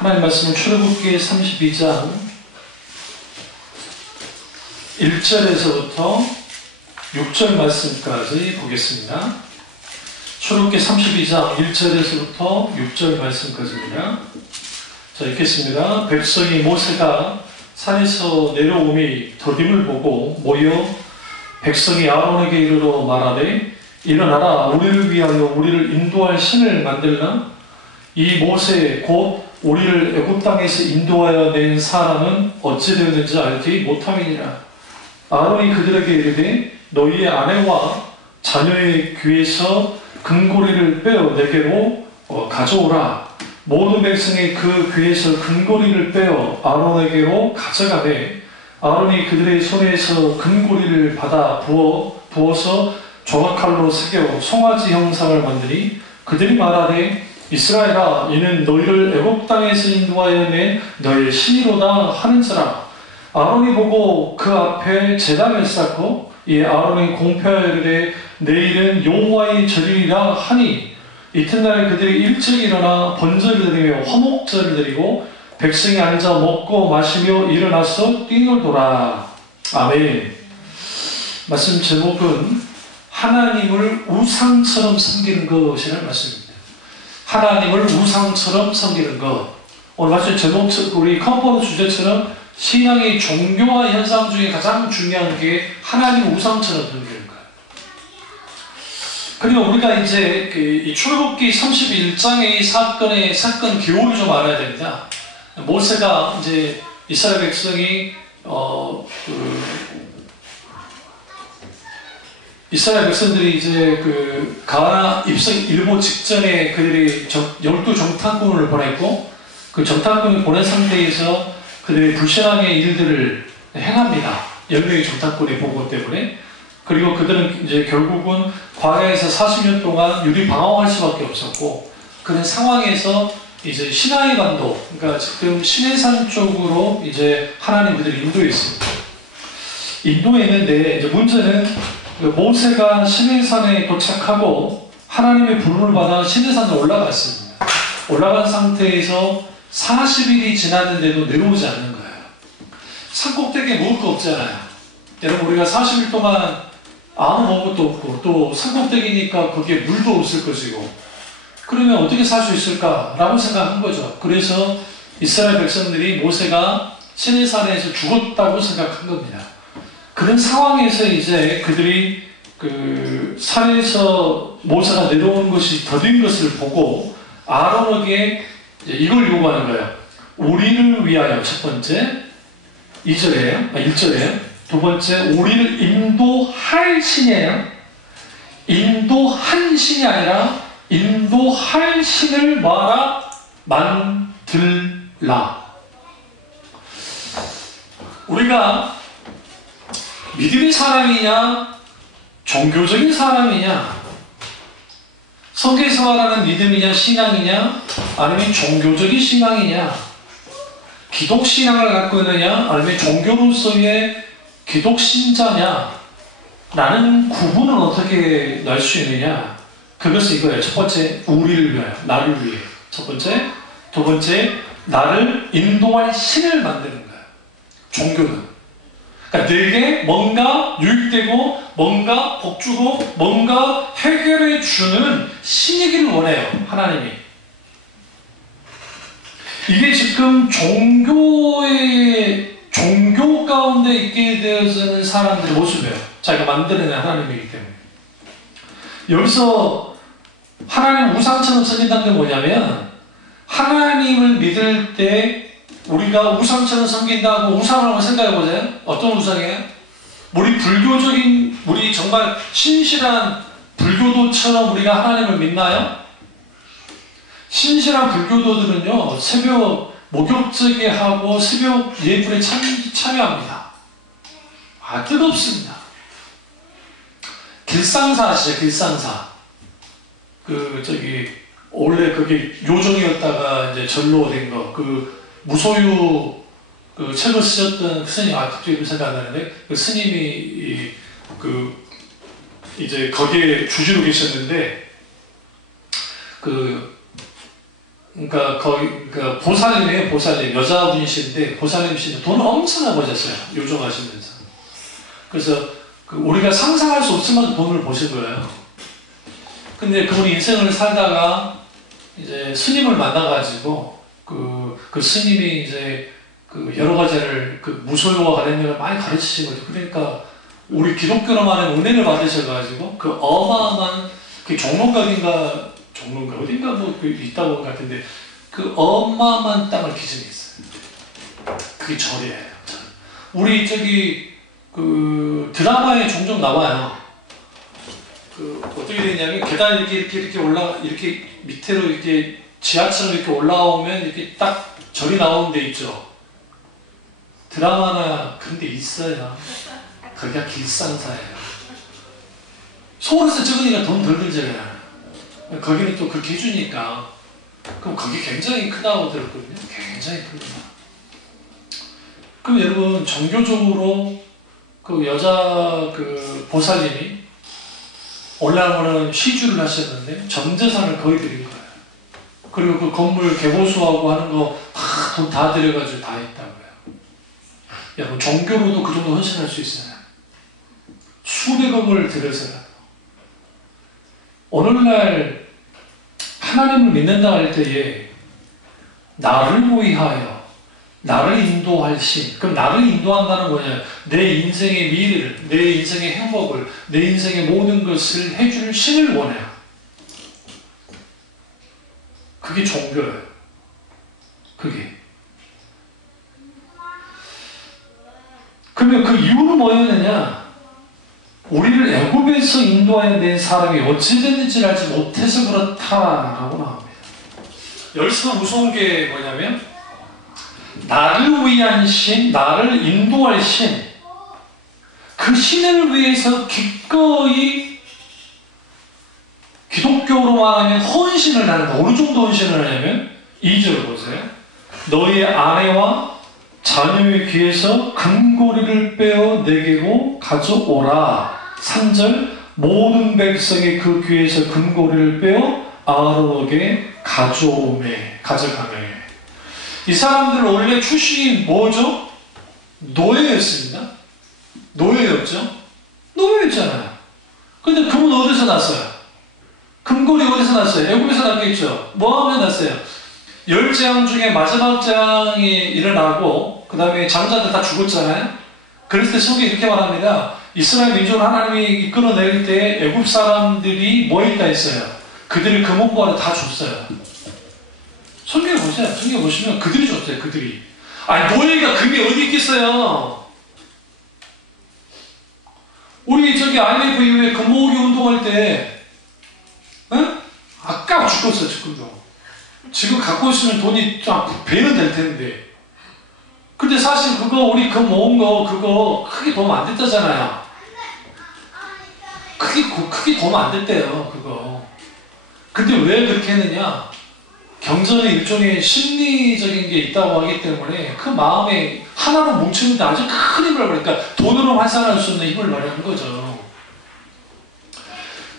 하나님 말씀은 출애굽기 32장 1절에서부터 6절 말씀까지 보겠습니다. 출애굽기 32장 1절에서부터 6절 말씀까지입니다. 자, 읽겠습니다. 백성이 모세가 산에서 내려오미 더딤을 보고 모여 백성이 아론에게 이르러 말하되 일어나라, 우리를 위하여 우리를 인도할 신을 만들라. 이 모세 곧 우리를 애굽 땅에서 인도하여 낸 사람은 어찌 되었는지 알지 못함이니라. 아론이 그들에게 이르되 너희의 아내와 자녀의 귀에서 금고리를 빼어 내게로 가져오라. 모든 백성이 그 귀에서 금고리를 빼어 아론에게로 가져가되 아론이 그들의 손에서 금고리를 받아 부어서 조각칼로 새겨 송아지 형상을 만드니 그들이 말하되 이스라엘아, 이는 너희를 애굽 땅에서 인도하여 낸 너의 신이로다 하는지라. 아론이 보고 그 앞에 제단을 쌓고 이 아론이 공표하여 이르되 내일은 여호와의 절이라 하니 이튿날 그들이 일찍 일어나 번제를 드리며 화목제를 드리고 백성이 앉아 먹고 마시며 일어나서 뛰놀더라. 아멘. 말씀 제목은 하나님을 우상처럼 섬기는 것이라는 말씀입니다. 하나님을 우상처럼 섬기는 것. 오늘 말씀 제목, 우리 컨퍼런스 주제처럼 신앙의 종교화 현상 중에 가장 중요한 게 하나님을 우상처럼 섬기는 거예요. 그리고 우리가 이제 이 출애굽기 31장의 사건 기호를 좀 알아야 됩니다. 모세가 이제 이스라엘 백성이 이스라엘 백성들이 이제 가나안 입성 일보 직전에 그들이 12정탐꾼을 보냈고 그 정탐꾼을 보낸 상태에서 그들의 불신앙의 일들을 행합니다. 10명의 정탐꾼의 보고 때문에. 그리고 그들은 이제 결국은 광야에서 40년 동안 유리방황할 수밖에 없었고 그런 상황에서 이제 시나이 반도, 그러니까 지금 시내산 쪽으로 이제 하나님 그들을 인도했습니다. 인도했는데 이제 문제는 모세가 시내산에 도착하고 하나님의 부름을 받아 시내산에 올라갔습니다. 올라간 상태에서 40일이 지났는데도 내려오지 않는 거예요. 산 꼭대기에 먹을 거 없잖아요. 여러분, 우리가 40일 동안 아무 먹을 것도 없고 또 산 꼭대기니까 거기에 물도 없을 것이고 그러면 어떻게 살 수 있을까라고 생각한 거죠. 그래서 이스라엘 백성들이 모세가 시내산에서 죽었다고 생각한 겁니다. 그런 상황에서 이제 그들이 산에서 모세가 내려오는 것이 더딘 것을 보고 아론에게 이걸 요구하는 거예요. 우리를 위하여 첫 번째 1절에 두 번째 우리를 인도할 신이에요. 인도한 신이 아니라 인도할 신을 만들라. 우리가 믿음의 사람이냐 종교적인 사람이냐 성경에서 말하는 믿음이냐 신앙이냐 아니면 종교적인 신앙이냐 기독신앙을 갖고 있느냐 아니면 종교로서의 기독신자냐 나는 구분은 어떻게 날 수 있느냐 그것은 이거예요. 첫 번째 우리를 위하여 나를 위해 첫 번째 두 번째 나를 인도할 신을 만드는 거예요. 종교는 그러니까 내게 뭔가 유익되고 뭔가 복주고 뭔가 해결해 주는 신이기를 원해요. 하나님이. 이게 지금 종교 가운데 있게 되어지는 사람들의 모습이에요. 자기가 만들어낸 하나님이기 때문에. 여기서 하나님 우상처럼 섬긴다는 게 뭐냐면 하나님을 믿을 때 우리가 우상처럼 섬긴다고 우상을 한번 생각해보세요. 어떤 우상이에요? 우리 정말 신실한 불교도처럼 우리가 하나님을 믿나요? 신실한 불교도들은요, 새벽 목욕제게 하고 새벽 예불에 참여합니다. 뜨겁습니다. 길상사 아시죠? 길상사. 원래 그게 요정이었다가 이제 전로 된 거, 무소유 책을 쓰셨던 스님, 갑자기 이름 생각 안 나는데, 그 스님이 이제 거기에 주지로 계셨는데, 그러니까 거의 그러니까 보살님이에요. 보살님 여자분이신데 보살님이신데 돈을 엄청나게 버셨어요. 요정하시면서. 그래서 우리가 상상할 수 없을 만큼 돈을 버신 거예요. 근데 그분이 인생을 살다가 이제 스님을 만나가지고 그 스님이 이제 여러 가지를 무소유와 관련된 많이 가르치신 거죠. 그러니까 우리 기독교로만의 은혜를 받으셔가지고 어마어마한 종로각인가 어딘가 뭐 있다고 한 것 같은데 어마어마한 땅을 기증했어요. 그게 절이에요. 우리 드라마에 종종 나와요. 어떻게 되냐면 계단 이렇게 이렇게 밑으로 이렇게 지하철로 이렇게 올라오면 이렇게 딱 절이 나오는 데 있죠. 드라마나 그런 데 있어요. 거기가 길상사예요. 서울에서 찍으니까 돈 덜 들잖아요. 거기는 또 그렇게 해주니까. 그럼 거기 굉장히 크다고 들었거든요. 굉장히 큽니다. 그럼 여러분, 종교적으로 여자 보살님이 올라오면 시주를 하셨는데 전 재산을 거의 드린 거예요. 그리고 그 건물 개보수하고 하는 거 다 돈 다 들여가지고 다 했다고요. 여러분, 종교로도 그 정도 헌신할 수 있어요. 수백억을 들여서라도. 오늘날 하나님을 믿는다 할 때에 나를 위하여 나를 인도할 신. 그럼 나를 인도한다는 거냐? 내 인생의 미래를, 내 인생의 행복을, 내 인생의 모든 것을 해줄 신을 원해요. 그게 종교예요. 그게. 그러면 그 이유는 뭐였느냐? 우리를 애굽에서 인도하여 낸 사람이 어찌 됐는지 알지 못해서 그렇다라고 나옵니다. 여기서 무서운 게 뭐냐면 나를 위한 신, 나를 인도할 신, 그 신을 위해서 기꺼이 기독교로 말하면 헌신을 하는다. 어느 정도 헌신을 하냐면 2절 보세요. 너의 아내와 자녀의 귀에서 금고리를 빼어 내게로 가져오라. 3절 모든 백성이 그 귀에서 금고리를 빼어 아론에게 가져가매. 이 사람들 원래 출신이 뭐죠? 노예였습니다. 노예였죠? 노예였잖아요. 근데 금은 어디서 났어요? 금고리 어디서 났어요? 애굽에서 났겠죠? 뭐 하면 났어요? 10재앙 중에 마지막 재앙이 일어나고 그 다음에 장자들 다 죽었잖아요. 그랬을 때 성경이 이렇게 말합니다. 이스라엘 민족을 하나님이 이끌어낼 때 애굽 사람들이 뭐 했다 했어요? 그들이 금은보화를 다 줬어요. 성경을 보세요. 성경 보시면 그들이 줬어요. 그들이. 아니 노예가 금이 어디 있겠어요? 우리 IMF 이후에 금 모으기 운동할 때 아까워 죽겠어요. 지금 갖고 있으면 돈이 좀 배는 될 텐데. 근데 사실 우리 금 모은 거 크게 도움 안 됐다잖아요. 크게 도움 안 됐대요. 근데 왜 그렇게 했느냐? 경전에 일종의 심리적인 게 있다고 하기 때문에 그 마음에 하나로 뭉치는데 아주 큰 힘을 발휘하니까 돈으로 환산할 수 없는 힘을 발휘한 거죠.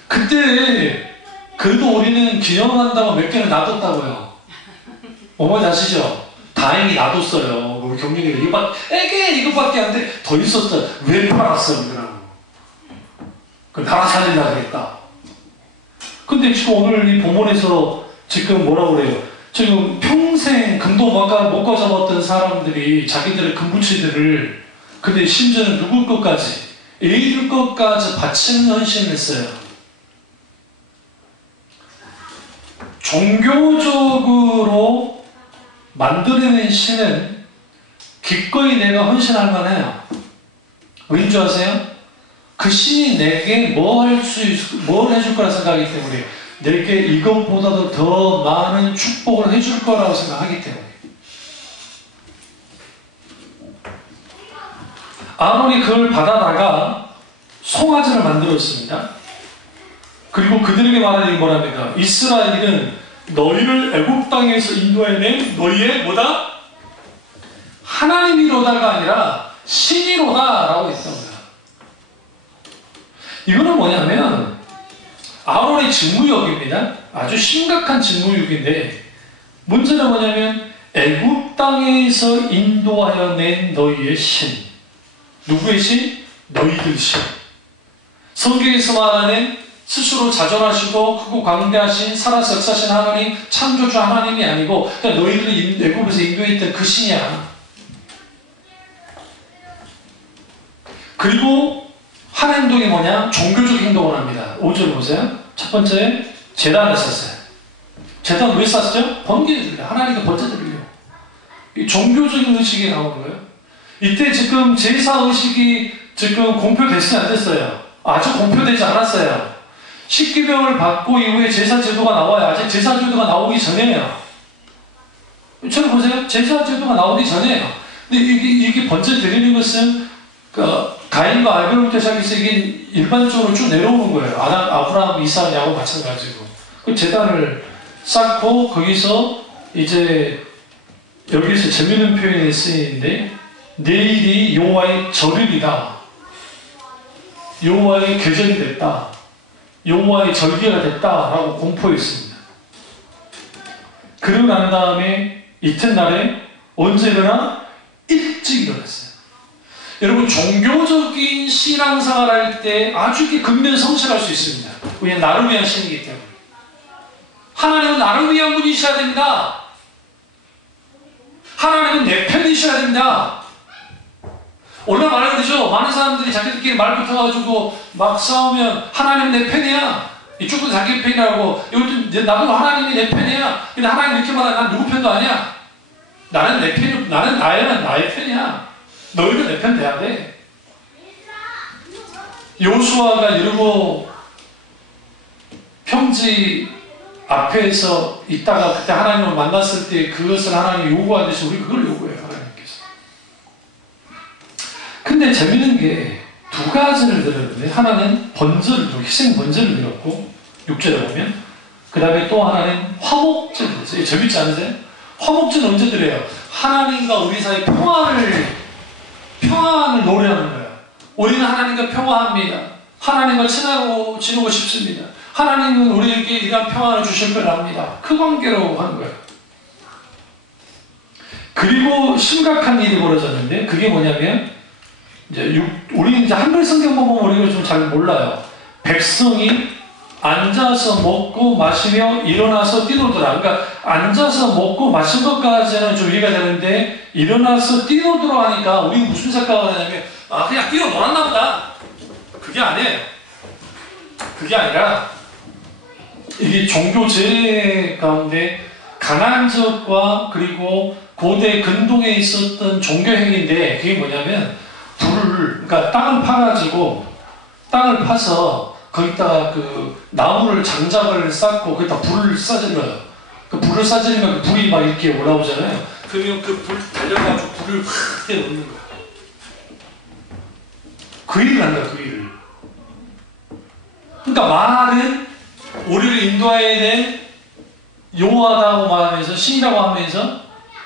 그때 그래도 우리는 기념한다고 몇 개를 놔뒀다고요. 어머니 아시죠? 다행히 놔뒀어요. 우리 경륜이가 이거밖에 안 돼. 더 있었어. 왜 팔았어? 나라 살리려고 했다. 근데 지금 오늘 이 본문에서 지금 뭐라고 그래요? 지금 평생 금도 못 가져봤던 사람들이 자기들의 금부치들을 근데 심지어는 누굴 것까지 애들 것까지 바치는 헌신을 했어요. 종교적으로 만들어낸 신은 기꺼이 내가 헌신할 만해요. 왠지 아세요? 그 신이 내게 뭘 해줄 거라 생각하기 때문에 내게 이것보다도 더 많은 축복을 해줄 거라고 생각하기 때문에. 아론이 그걸 받아다가 송아지를 만들었습니다. 그리고 그들에게 말하는 게 뭐랍니까? 이스라엘은 너희를 애굽 땅에서 인도해낸 너희의 뭐다? 하나님이로다가 아니라 신이로다 라고 했습니다. 이거는 뭐냐면 아론의 직무유업입니다. 아주 심각한 직무유업인데 문제는 뭐냐면 애굽 땅에서 인도하여 낸 너희의 신. 누구의 신? 너희들 신. 성경에서 말하는 스스로 자존하시고 크고 광대하신 살아서 역사하신 하나님, 창조주 하나님이 아니고 그냥 너희들이 애굽에서 인도했던 그 신이야. 그리고 한 행동이 뭐냐? 종교적 행동을 합니다. 5절 보세요. 첫 번째, 제단을 쌌어요. 제단 왜 쌌죠? 번개드리려. 하나님께 번제드리려. 이 종교적인 의식이 나오는 거예요. 이때 지금 제사 의식이 지금 공표됐어요? 안 됐어요? 아직 공표되지 않았어요. 십계명을 받고 이후에 제사 제도가 나와요. 아직 제사 제도가 나오기 전에요. 저를 보세요. 제사 제도가 나오기 전에요. 근데 이게 번제 드리는 것은 가인과 아벨부터 시작해서 이게 일반적으로 쭉 내려오는 거예요. 아브라함, 이삭, 야곱 마찬가지고. 그 제단을 쌓고 거기서 이제 여기서 재미있는 표현이 쓰이는데 내일이 여호와의 절일이다. 여호와의 계절이 됐다. 여호와의 절기가 됐다라고 공포했습니다. 그러고 난 다음에 이튿날에 언제 일어나? 일찍 일어났어요. 여러분 종교적인 신앙생활 할 때 아주 근면성실할 수 있습니다. 왜냐하면 나를 위한 신이기 때문에. 하나님은 나를 위한 분이셔야 됩니다. 하나님은 내 편이셔야 됩니다. 원래 말하는 거죠. 많은 사람들이 자기들끼리 말 붙어가지고 막 싸우면 하나님 내 편이야. 이쪽도 자기 편이라고. 이것도 나도 하나님이 내 편이야. 근데 하나님 이렇게 말하면 난 누구 편도 아니야. 나는 내 편이, 나는 나의 편이야. 너희도 내 편 돼야 돼. 요수아가 이러고 평지 앞에서 있다가 그때 하나님을 만났을 때 그것을 하나님이 요구하듯이 우리 그걸 요구해요. 하나님께서. 근데 재밌는 게 두 가지를 드렸는데 하나는 번제를, 희생 번제를 드렸고 6절에 보면 그 다음에 또 하나는 화목제를 드렸어요. 재밌지 않으세요? 화목제는 언제 드려요? 하나님과 우리 사이 평안을 노래하는 거예요. 우리는 하나님과 평화합니다. 하나님과 친하고 지내고 싶습니다. 하나님은 우리에게 이러한 평안을 주실 걸 압니다. 그 관계로 하는 거예요. 그리고 심각한 일이 벌어졌는데 그게 뭐냐면 이제 우리 이제 한글 성경 보면 우리가 좀 잘 몰라요. 백성이 앉아서 먹고 마시며 일어나서 뛰노더라. 그러니까 앉아서 먹고 마신 것까지는 좀 이해가 되는데 일어나서 뛰노더라 하니까 우리 무슨 생각을 하냐면 그냥 뛰어놀았나 보다. 그게 아니에요. 그게 아니라 이게 종교제 가운데 가나안적과 그리고 고대 근동에 있었던 종교행위인데 그게 뭐냐면 그러니까 땅을 파가지고 땅을 파서 거기다가 그 나무를 장작을 쌓고 거기다 불을 싸질러요. 그 불을 싸지르면 그 불이 막 이렇게 올라오잖아요. 그러면 그 불 달려가지고 불을 확 떼놓는 거예요. 그 일을 한다, 그 일을. 그러니까 말은 우리를 인도해야 될 여호와라고 말하면서 신이라고 하면서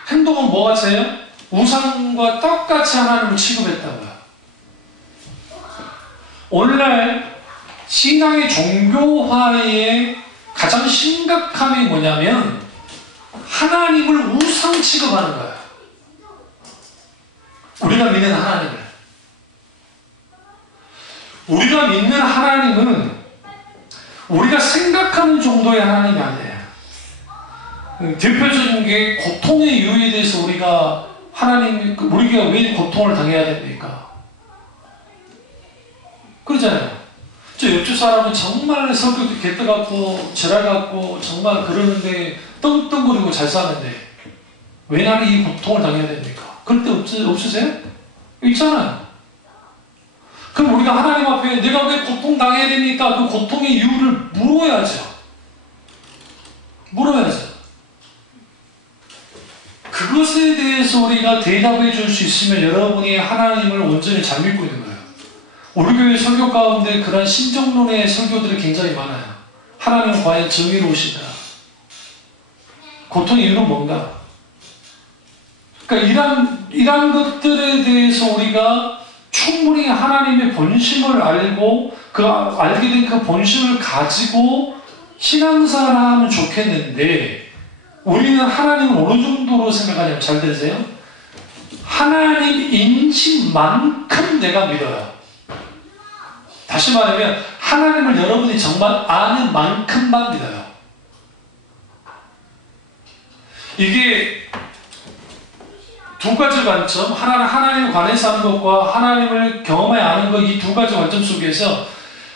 행동은 뭐 같아요? 우상과 똑같이 하나님을 취급했다고요. 오늘날 신앙의 종교화의 가장 심각함이 뭐냐면 하나님을 우상 취급하는 거예요. 우리가 믿는 하나님을. 우리가 믿는 하나님은 우리가 생각하는 정도의 하나님이 아니에요. 대표적인 게 고통의 이유에 대해서 우리가 왜 고통을 당해야 됩니까? 그러잖아요. 저 옆집 사람은 정말 성격도 개떡 같고 지랄 같고 정말 그러는데 떵떵거리고 잘 사는데 왜 나는 이 고통을 당해야 됩니까? 그럴 때 없으세요? 있잖아요. 그럼 우리가 하나님 앞에 내가 왜 고통 당해야 됩니까? 그 고통의 이유를 물어야죠. 그것에 대해서 우리가 대답해 줄 수 있으면 여러분이 하나님을 온전히 잘 믿고 있는 거예요. 우리 교회 설교 가운데 그런 신정론의 설교들이 굉장히 많아요. 하나님은 과연 정의로우신가? 고통의 이유는 뭔가? 그러니까 이런 것들에 대해서 우리가 충분히 하나님의 본심을 알고 알게 된 그 본심을 가지고 신앙생활을 하면 좋겠는데 우리는 하나님을 어느 정도로 생각하냐면, 잘 들으세요. 하나님 인식만큼 내가 믿어요. 다시 말하면 하나님을 여러분이 정말 아는 만큼만 믿어요. 이게 두 가지 관점, 하나는 하나님에 관해서 하는 것과 하나님을 경험해 아는 것, 이 두 가지 관점 속에서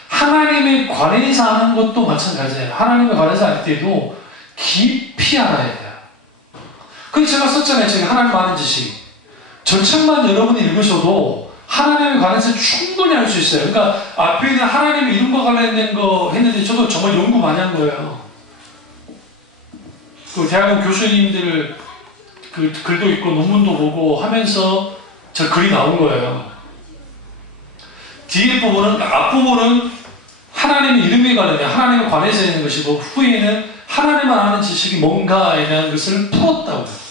하나님에 관해서 하는 것도 마찬가지예요. 하나님에 관해서 할 때도 깊이 알아야 돼요. 그래서 제가 썼잖아요. 제가 하나님 아는 지식. 저 책만 여러분이 읽으셔도 하나님에 관해서 충분히 알 수 있어요. 그러니까 앞에 있는 하나님의 이름과 관련된 거 했는데 저도 정말 연구 많이 한 거예요. 그 대학원 교수님들 그 글도 읽고 논문도 보고 하면서 저 글이 나온 거예요. 뒤에 부분은, 앞부분은 하나님의 이름에 관련된, 하나님에 관해서 있는 것이고, 후에는 하나님만 아는 지식이 뭔가에 대한 것을 풀었다고요.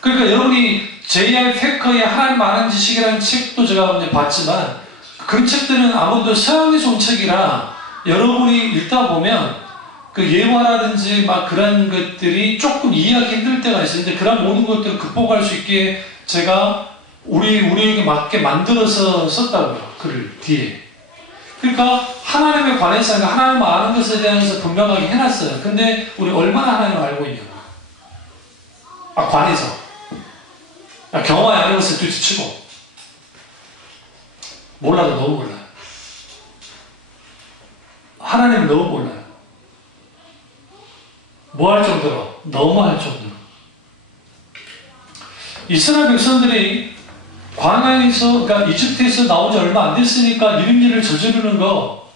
그러니까 여러분이 J.R. 태커의 하나님 아는 지식이라는 책도 제가 이제 봤지만, 그 책들은 아무래도 서양에서 온 책이라 여러분이 읽다 보면 그 예화라든지 막 그런 것들이 조금 이해하기 힘들 때가 있어요. 근데 그런 모든 것들을 극복할 수 있게 제가 우리에게 맞게 만들어서 썼다고요. 글을 뒤에. 그러니까 하나님에 관해서 하나님 아는 것에 대해서 분명하게 해놨어요. 근데 우리 얼마나 하나님을 알고 있냐고. 관해서. 경험하지 않은 것을 뒤치고. 몰라도 너무 몰라요. 하나님을 너무 몰라요. 뭐 할 정도로? 너무 할 정도로. 이스라엘 백성들이 광야에서, 그러니까 이집트에서 나온 지 얼마 안 됐으니까 이런 일을 저지르는 거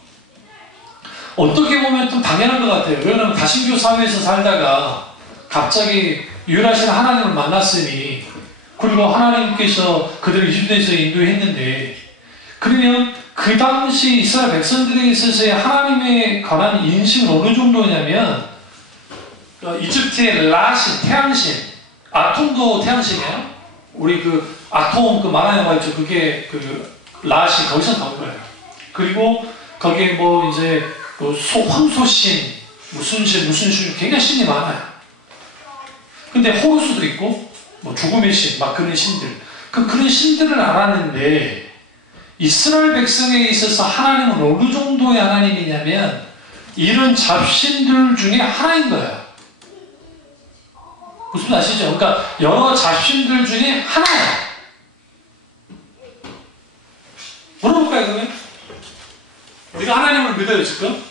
어떻게 보면 좀 당연한 것 같아요. 왜냐하면 다신교 사회에서 살다가 갑자기 유일하신 하나님을 만났으니, 그리고 하나님께서 그들을 이집트에서 인도했는데, 그러면 그 당시 이스라엘 백성들에 있어서의 하나님에 관한 인식은 어느 정도냐면, 이집트의 라신, 태양신, 아톰도 태양신이에요. 우리 그 아톰 그 만화 영화 있죠. 그게 그 라신 거기서 나온 거예요. 그리고 거기에 뭐 이제 뭐 황소신, 무슨 신 굉장히 신이 많아요. 근데 호루스도 있고 뭐 죽음의 신, 막 그런 신들. 그런 신들을 알았는데 이스라엘 백성에 있어서 하나님은 어느 정도의 하나님이냐면 이런 잡신들 중에 하나인 거예요. 무슨 아시죠? 그러니까 여러 잡신들 중에 하나야. 물어볼까요, 그러면? 우리가 하나님을 믿어요, 지금?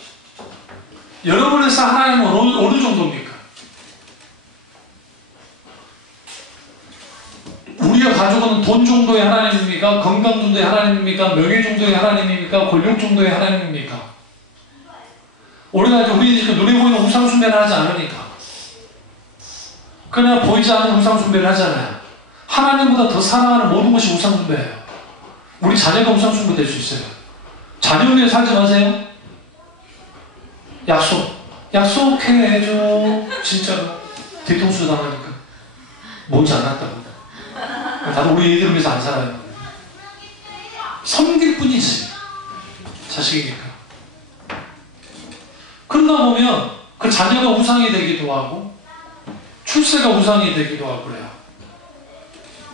여러분에서 하나님은 어느 정도입니까? 우리가 가지고는 돈 정도의 하나님입니까? 건강 정도의 하나님입니까? 명예 정도의 하나님입니까? 권력 정도의 하나님입니까? 우리가 우리 눈에 보이는 우상숭배를 하지 않으니까. 그냥 보이지 않는 우상숭배를 하잖아요. 하나님보다 더 사랑하는 모든 것이 우상숭배예요. 우리 자녀가 우상숭배 될 수 있어요. 자녀 위해 살지 마세요. 약속해줘. 진짜로. 뒤통수 당하니까. 뭔지 안 났다고. 나도 우리 애들 위해서 안 살아요. 섬길 뿐이지. 자식이니까. 그러다 보면 그 자녀가 우상이 되기도 하고 출세가 우상이 되기도 하고 그래요.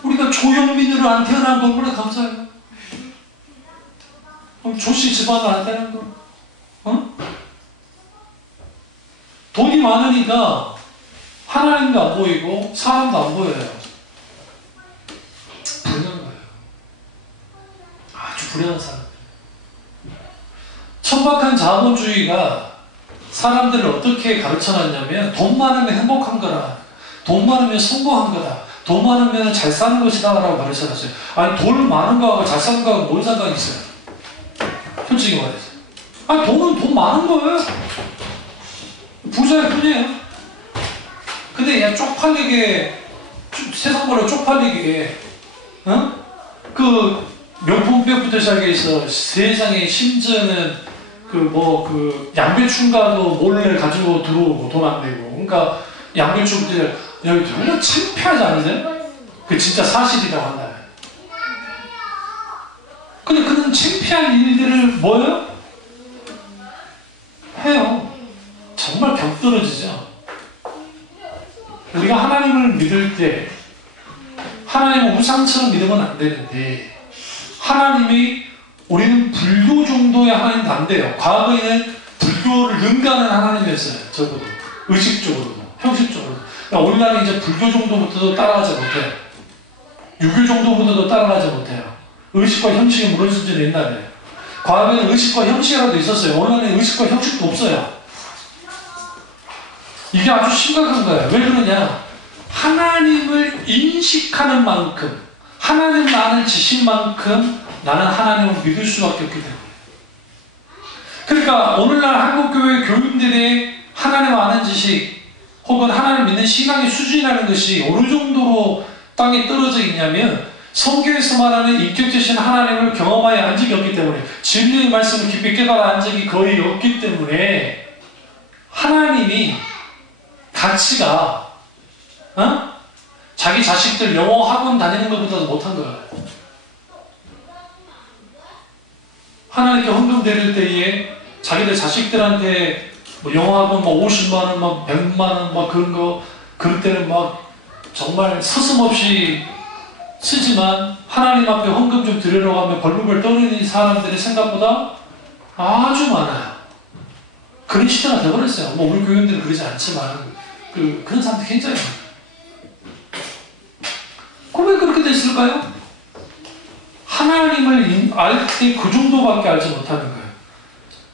우리가 조영민으로 안 태어난 건 얼마나 감사해요. 조씨 집안을 안 태어난 거. 돈이 많으니까 하나님도 안 보이고 사람도 안 보여요. 불행한 거예요. 아주 불행한 사람. 천박한 자본주의가 사람들을 어떻게 가르쳐놨냐면 돈 많으면 행복한 거라, 돈 많으면 성공한 거다, 돈 많으면 잘 사는 것이다 라고 가르쳐놨어요. 아니 돈 많은 거하고 잘 사는 거하고 뭔 상관이 있어요? 솔직히 말해서. 아니 돈은 돈 많은 거예요. 부자일 뿐이에요. 근데 그냥 쪽팔리게, 세상으로 쪽팔리게 그 명품백부터 시작해서 세상에 심지어는 양배추인가도 몰래 가지고 들어오고 돈 안 내고. 그러니까 양배추부터 여기 정말 창피하지 않으세요? 그 진짜 사실이라고 한다면. 근데 그런 창피한 일들을 뭐예요? 해요. 정말 벽 떨어지죠. 우리가 하나님을 믿을 때 하나님을 우상처럼 믿으면 안 되는데 하나님이 우리는 불교 정도의 하나님도 안 돼요. 과거에는 불교를 능가하는 하나님이었어요. 적어도 의식적으로도 형식적으로도. 그러니까 오늘날은 이제 불교 정도부터도 따라가지 못해요. 유교 정도부터도 따라가지 못해요. 의식과 형식이 무너진 옛날에. 과거에는 의식과 형식이라도 있었어요. 오늘날은 의식과 형식도 없어요. 이게 아주 심각한 거예요. 왜 그러냐? 하나님을 인식하는 만큼, 하나님 나는 지식만큼 나는 하나님을 믿을 수밖에 없기 때문에. 그러니까 오늘날 한국교회 교인들의 하나님 아는 지식 혹은 하나님 믿는 신앙의 수준이라는 것이 어느 정도로 땅에 떨어져 있냐면 성경에서 말하는 인격되신 하나님을 경험하여 한 적이 없기 때문에, 진리의 말씀을 깊이 깨달아 한 적이 거의 없기 때문에 하나님이 가치가 자기 자식들 영어 학원 다니는 것보다도 못한 거예요. 하나님께 헌금 드릴 때에 자기들 자식들한테 뭐 영어 학원 50만원, 100만원 그런 거 그럴 때는 정말 서슴없이 쓰지만 하나님 앞에 헌금 좀 드리려고 하면 벌벌벌 떠는 사람들이 생각보다 아주 많아요. 그런 시대가 되어버렸어요. 우리 교인들은 그러지 않지만 그런 사람들이 굉장히 많아요. 그럼 왜 그렇게 됐을까요? 하나님을 알 때 그 정도밖에 알지 못하는 거예요.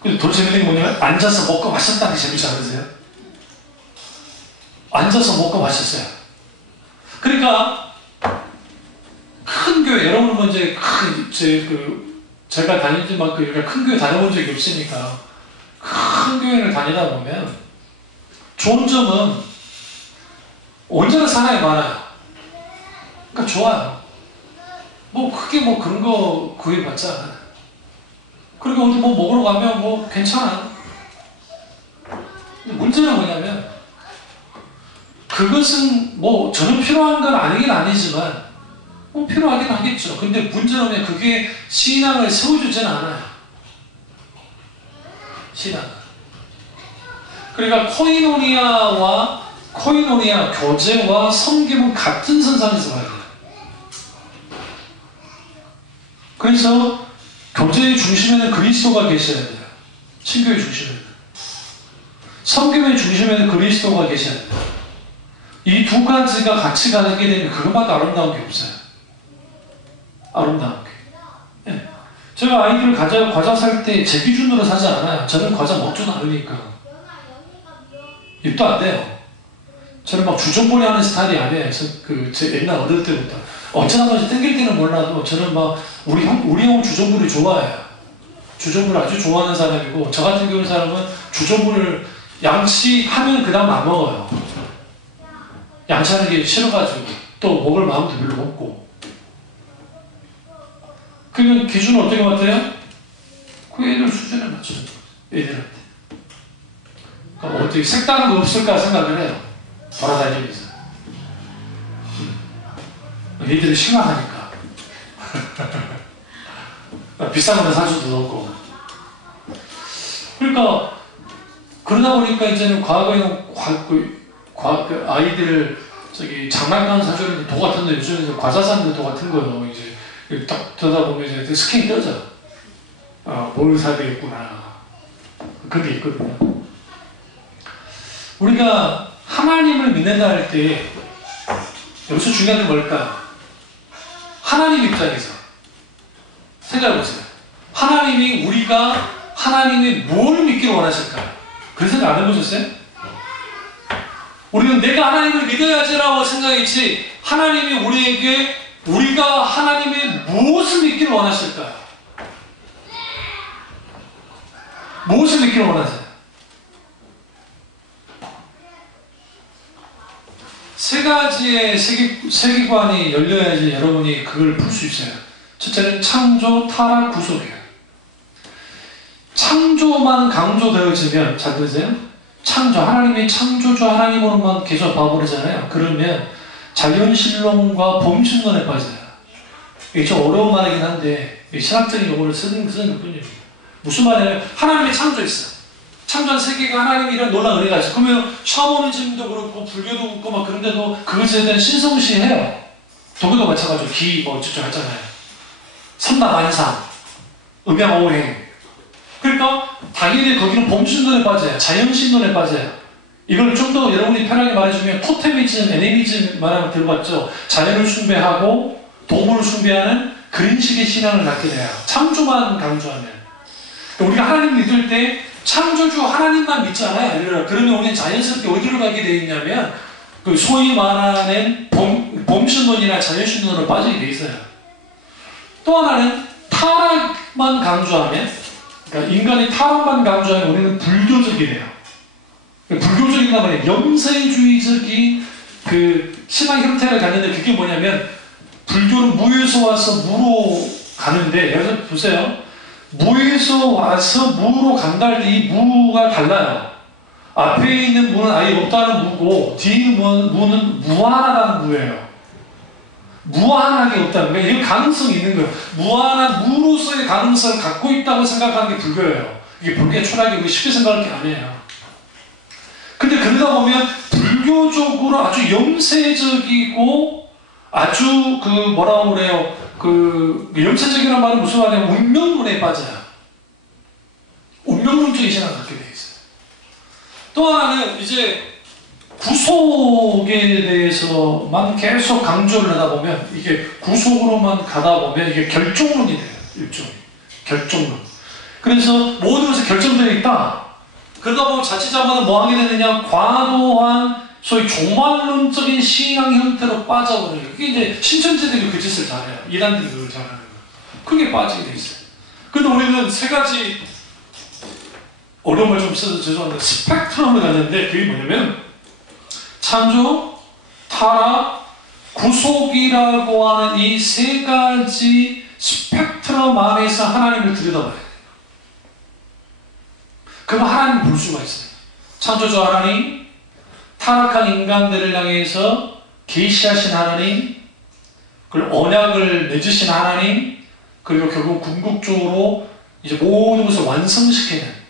근데 더 재밌는 게 뭐냐면 앉아서 먹고 마셨다는 게 재밌지 않으세요? 앉아서 먹고 마셨어요. 그러니까 큰 교회, 여러분은 먼저 제가 다니지 만큼 큰 교회 다녀본 적이 없으니까 큰 교회를 다니다 보면 좋은 점은 언제나 사람이 많아요. 그러니까 좋아요. 크게 그런 거 구애받지 않아요. 그리고 어디 먹으러 가면 괜찮아요. 근데 문제는 뭐냐면 그것은 저는 필요한 건 아니긴 아니지만 필요하긴 하겠죠. 근데 문제는 그게 신앙을 세워주지는 않아요. 신앙. 그러니까 코이노니아 교제와 섬김은 같은 선상에서 봐야 돼요. 그래서 교제의 중심에는 그리스도가 계셔야 돼요. 신교의 중심에는. 섬김의 중심에는 그리스도가 계셔야 돼요. 이 두 가지가 같이 가게 되면 그것밖에 아름다운 게 없어요. 아름다운 게. 네. 제가 아이들을 과자 살 때 제 기준으로 사지 않아요. 저는 과자 먹지도 않으니까. 입도 안 돼요. 저는 주전부리 하는 스타일이 아니에요. 제 옛날 어릴 때부터. 어쩌다 보니 땡길 때는 몰라도 저는 우리 형 주전부리 좋아해요. 주전부리 아주 좋아하는 사람이고, 저 같은 경우 사람은 주전부리를 양치하면 그 다음 안 먹어요. 양치하는 게 싫어가지고 또 먹을 마음도 별로 없고. 그러면 기준은 어떻게 맡아요? 그 애들 수준에 맞추는 거예요. 애들한테. 그러니까 어떻게 색다른 거 없을까 생각을 해요. 돌아다니면서. 애들이 심각하니까. 비싼 거 살 수도 없고. 그러니까 그러다 보니까 이제는 과거에는 아이들 장난감 사주는 도 같은데 요즘에 과자 사는 도 같은 거예요. 이제 딱 들다 보면 이제 스캔이 떠져. 뭘 사야 되겠구나. 그런 게 있거든요. 우리가 하나님을 믿는다 할 때 여기서 중요한 게 뭘까요? 하나님 입장에서 생각해보세요. 우리가 하나님이 뭘 믿기를 원하실까요? 그런 생각 안 해보셨어요? 우리는 내가 하나님을 믿어야지라고 생각했지, 하나님이 우리가 하나님의 무엇을 믿기를 원하실까요? 무엇을 믿기를 원하세요? 세 가지의 세계관이 열려야지 여러분이 그걸 풀 수 있어요. 첫째는 창조, 타락, 구속이에요. 창조만 강조되어지면, 잘 들으세요? 하나님의 창조주 하나님으로만 계속 봐버리잖아요. 그러면 자연신론과 범신론에 빠져요. 이게 좀 어려운 말이긴 한데 신학적인 용어를 쓰는 것뿐입니다. 무슨 말이냐면 하나님이 창조했어. 창조한 세계가 하나님이 이런 놀라운 은혜가 있어. 그러면 샤머니즘도 그렇고 불교도 그렇고 막 그런데도 그것에 대한 신성시해요. 독일도 마찬가지로 기 뭐 어쩌고 하잖아요. 삼다만상, 음양오행. 그러니까 당연히 거기는 범신론에 빠져요. 자연신론에 빠져요. 이걸 좀 더 여러분이 편하게 말해주면 토테미즘, 애니미즘 말하면 들어봤죠. 자연을 숭배하고 동물을 숭배하는 그런 식의 신앙을 갖게 돼요. 창조만 강조하면. 우리가 하나님 믿을 때 창조주 하나님만 믿잖아요. 그러면 우리는 자연스럽게 어디로 가게 되어 있냐면 그 소위 말하는 범신론이나 자연신론으로 빠지게 되어 있어요. 또 하나는 타락만 강조하면, 그러니까 인간의 타락만 강조하면 우리는 불교적이 돼요. 불교적이란 말이에요. 영세주의적인 그 신앙 형태를 갖는데 그게 뭐냐면 불교는 무에서 와서 무로 가는데 여기서 보세요. 무에서 와서 무로 간다 할 때 이 무가 달라요. 앞에 있는 무는 아예 없다는 무고 뒤에 있는 무는 무한하다는 무예요. 무한하게 없다는 거예요. 이건 가능성이 있는 거예요. 무한한 무로서의 가능성을 갖고 있다고 생각하는 게 불교예요. 이게 불교의 철학이 쉽게 생각할 게 아니에요. 근데 그러다 보면 불교적으로 아주 영세적이고 아주 그 뭐라고 그래요. 그 영세적이라는 말은 무슨 말이냐면 운명론에 빠져요. 운명론적인 신앙을 갖게 돼 있어요. 또 하나는 이제 구속에 대해서만 계속 강조를 하다 보면 이게 구속으로만 가다 보면 이게 결정론이 돼요. 일종의 결정론. 그래서 모든 것이 결정되어 있다. 그러다 보면 자칫하면 뭐 하게 되느냐, 과도한 소위 종말론적인 신앙 형태로 빠져버려요. 그게 이제 신천지들이 그 짓을 잘해요. 이단들이 그걸 잘하는 거예요. 그게 빠지게 돼 있어요. 근데 우리는 세 가지 어려운 말 좀 써서 죄송한데 스펙트럼을 가졌는데 그게 뭐냐면 창조, 타락, 구속이라고 하는 이 세 가지 스펙트럼 안에서 하나님을 들여다봐야 돼요. 그럼 하나님 볼 수가 있어요. 창조주 하나님, 타락한 인간들을 향해서 계시하신 하나님, 그리고 언약을 맺으신 하나님, 그리고 결국 궁극적으로 이제 모든 것을 완성시키는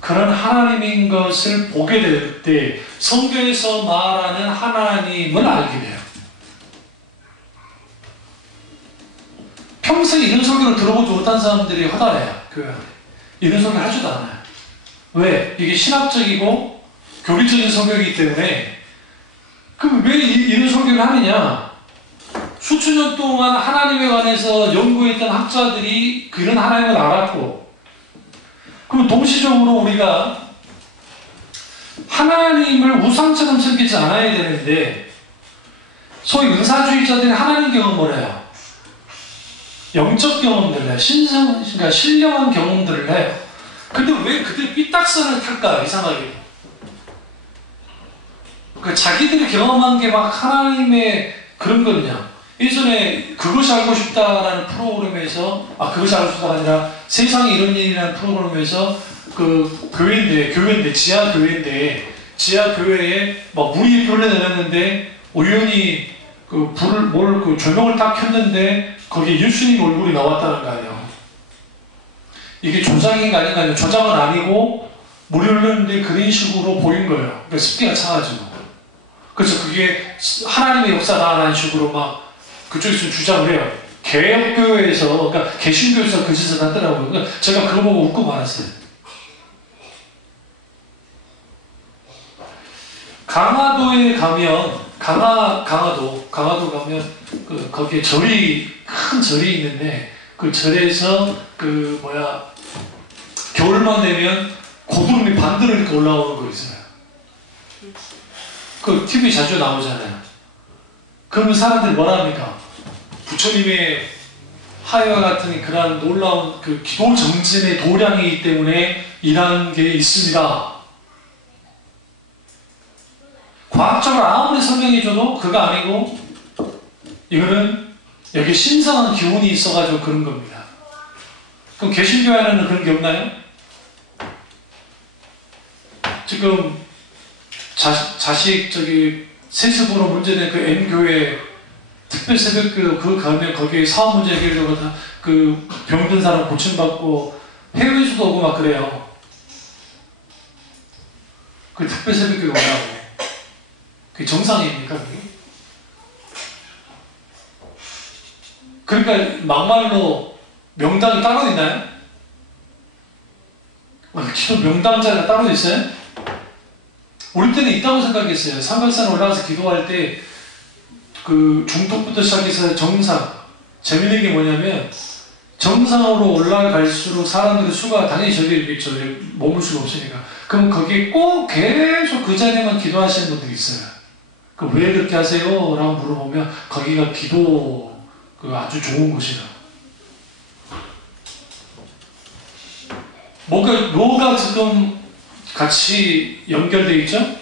그런 하나님인 것을 보게 될 때 성경에서 말하는 하나님을 알게 돼요. 평생 이런 설교를 들어보지 못한 사람들이 허다해요. 교회 안에. 이런 설교 하지도 않아요. 왜? 이게 신학적이고 교리적인 설교이기 때문에. 그럼 왜 이런 설교를 하느냐? 수천 년 동안 하나님에 관해서 연구했던 학자들이 그런 하나님을 알았고, 그럼 동시적으로 우리가 하나님을 우상처럼 섬기지 않아야 되는데 소위 은사주의자들이 하나님 경험을 해요. 영적 경험들을 해요. 그러니까 신령한 경험들을 해요. 근데 왜 그들이 삐딱선을 탈까? 이상하게. 그 자기들이 경험한 게 막 하나님의 그런 거냐? 예전에 그것이 알고 싶다라는 프로그램에서, 그것이 알고 싶다가 아니라 세상에 이런 일이라는 프로그램에서 그 교회인데, 지하교회인데, 지하교회에 막 물이 흘러내렸는데 우연히 그 그 조명을 딱 켰는데 거기에 예수님 얼굴이 나왔다는 거 아니에요. 이게 조작인가 아닌가 아니면 조작은 아니고 물이 흘렀는데 그런 식으로 보인 거예요. 그러니까 습기가 차가지고. 그래서 그게 하나님의 역사다라는 식으로 막 그쪽에서 주장을 해요. 개혁교회에서, 그러니까 개신교에서 그 짓을 하더라고요. 그러니까 제가 그거 보고 웃고 말았어요. 강화도에 가면, 강화도 가면, 거기에 큰 절이 있는데, 그 절에서, 겨울만 되면 고구름이 반대로 이렇게 올라오는 거 있어요. 그 TV 자주 나오잖아요. 그러면 사람들이 뭐라 합니까? 부처님의 하여와 같은 그런 놀라운 그 기도 정진의 도량이기 때문에 이런 게 있습니다. 과학적으로 아무리 설명해줘도 그거 아니고 이거는 여기 신성한 기운이 있어가지고 그런 겁니다. 그럼 개신교회 안에는 그런 게 없나요? 지금 자식 세습으로 문제된 그 N교회 특별 새벽기도 그거 가면 거기에 사업 문제 해결되고 그 병든 사람 고침받고 해외에서도 오고 막 그래요. 그 특별 새벽기도 올라오고. 그게 정상입니까, 그게? 그러니까 막말로 명당이 따로 있나요? 기도 명당자가 따로 있어요? 우리 때는 있다고 생각했어요. 삼각산 올라가서 기도할 때 그 중턱부터 시작해서 정상. 재밌는 게 뭐냐면 정상으로 올라갈수록 사람들의 수가 당연히 저기 있겠죠. 머물 수가 없으니까. 그럼 거기에 꼭 계속 그 자리에만 기도하시는 분들이 있어요. 그 왜 그렇게 하세요? 라고 물어보면 거기가 기도 그 아주 좋은 곳이라고. 뭐가 지금 같이 연결되어 있죠?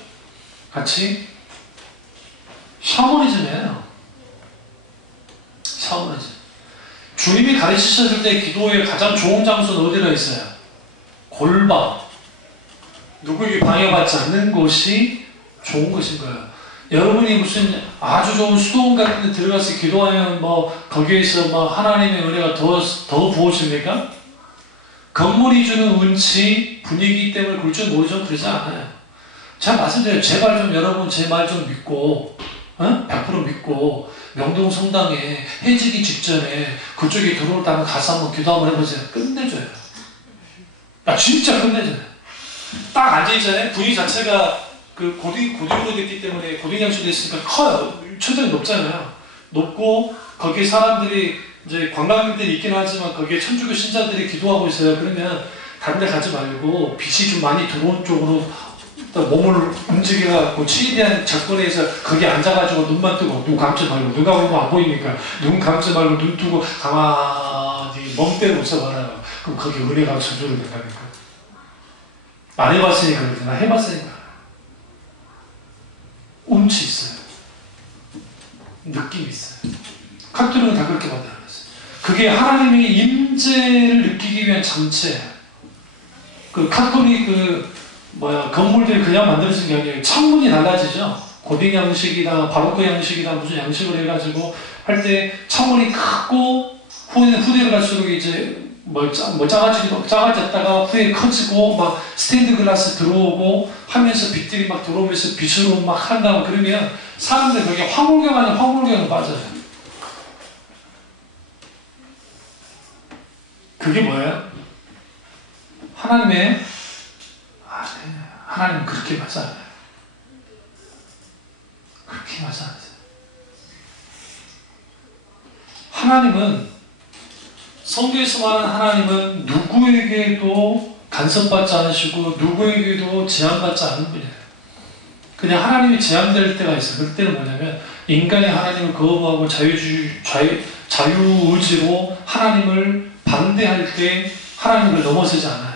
같이? 샤머니즘이에요. 샤머니즘. 주님이 가르치셨을 때 기도의 가장 좋은 장소는 어디가 있어요? 골방. 누구에게 방해받지 않는 곳이 좋은 것인 거예요. 여러분이 무슨 아주 좋은 수도원 같은 데 들어가서 기도하면 뭐 거기에서 뭐 하나님의 은혜가 더 부어집니까? 건물이 주는 운치, 분위기 때문에 그럴 줄 모르죠. 그러지 않아요. 제가 말씀드려요. 제발 좀 여러분 제 말 좀 믿고 100% 믿고 명동 성당에 해지기 직전에 그쪽에 들어오다가 가서 한번 기도 한번 해보세요. 끝내줘요. 진짜 끝내줘요. 딱 앉아있잖아요. 분위기 자체가 그 고등으로 됐기 때문에 고등양식으로 됐으니까 커요. 천장이 높잖아요. 높고 거기에 사람들이 이제 관광객들이 있긴 하지만 거기에 천주교 신자들이 기도하고 있어요. 그러면 다른 데 가지 말고 빛이 좀 많이 들어온 쪽으로 몸을 움직여갖고 최대한 접근해서 거기 앉아가지고 눈만 뜨고 눈 감지 말고 누가 보면 안 보이니까 눈 감지 말고 눈 뜨고 가만히 멍 때리고 있어봐라요. 그럼 거기 은혜가 저절로 된다니까. 안 해봤으니까 그러지. 나 해봤으니까. 운치 있어요. 느낌이 있어요. 카톨릭은 다 그렇게 만들어놨어요. 그게 하나님의 임재를 느끼기 위한 장치예요. 그 카톨릭 건물들이 그냥 만들어진 게 아니에요. 창문이 달라지죠. 고딩 양식이나 바로크 양식이나 무슨 양식을 해가지고 할 때 창문이 크고 후대로 갈수록 이제 작아졌다가 후에 커지고 막 스테인드 글라스 들어오고 하면서 빛들이 막 들어오면서 빛으로 막 한다고 그러면 사람들 그게 황홀경 아닌 황홀경으로 빠져요. 그게 뭐예요? 하나님은 그렇게 맞지 않아요. 그렇게 맞지 않으세요. 하나님은 성경에서 말하는 하나님은 누구에게도 간섭받지 않으시고 누구에게도 제한받지 않는 분이에요. 그냥 하나님이 제한될 때가 있어요. 그때는 뭐냐면 인간이 하나님을 거부하고 자유의지로 하나님을 반대할 때 하나님을 넘어서지 않아요.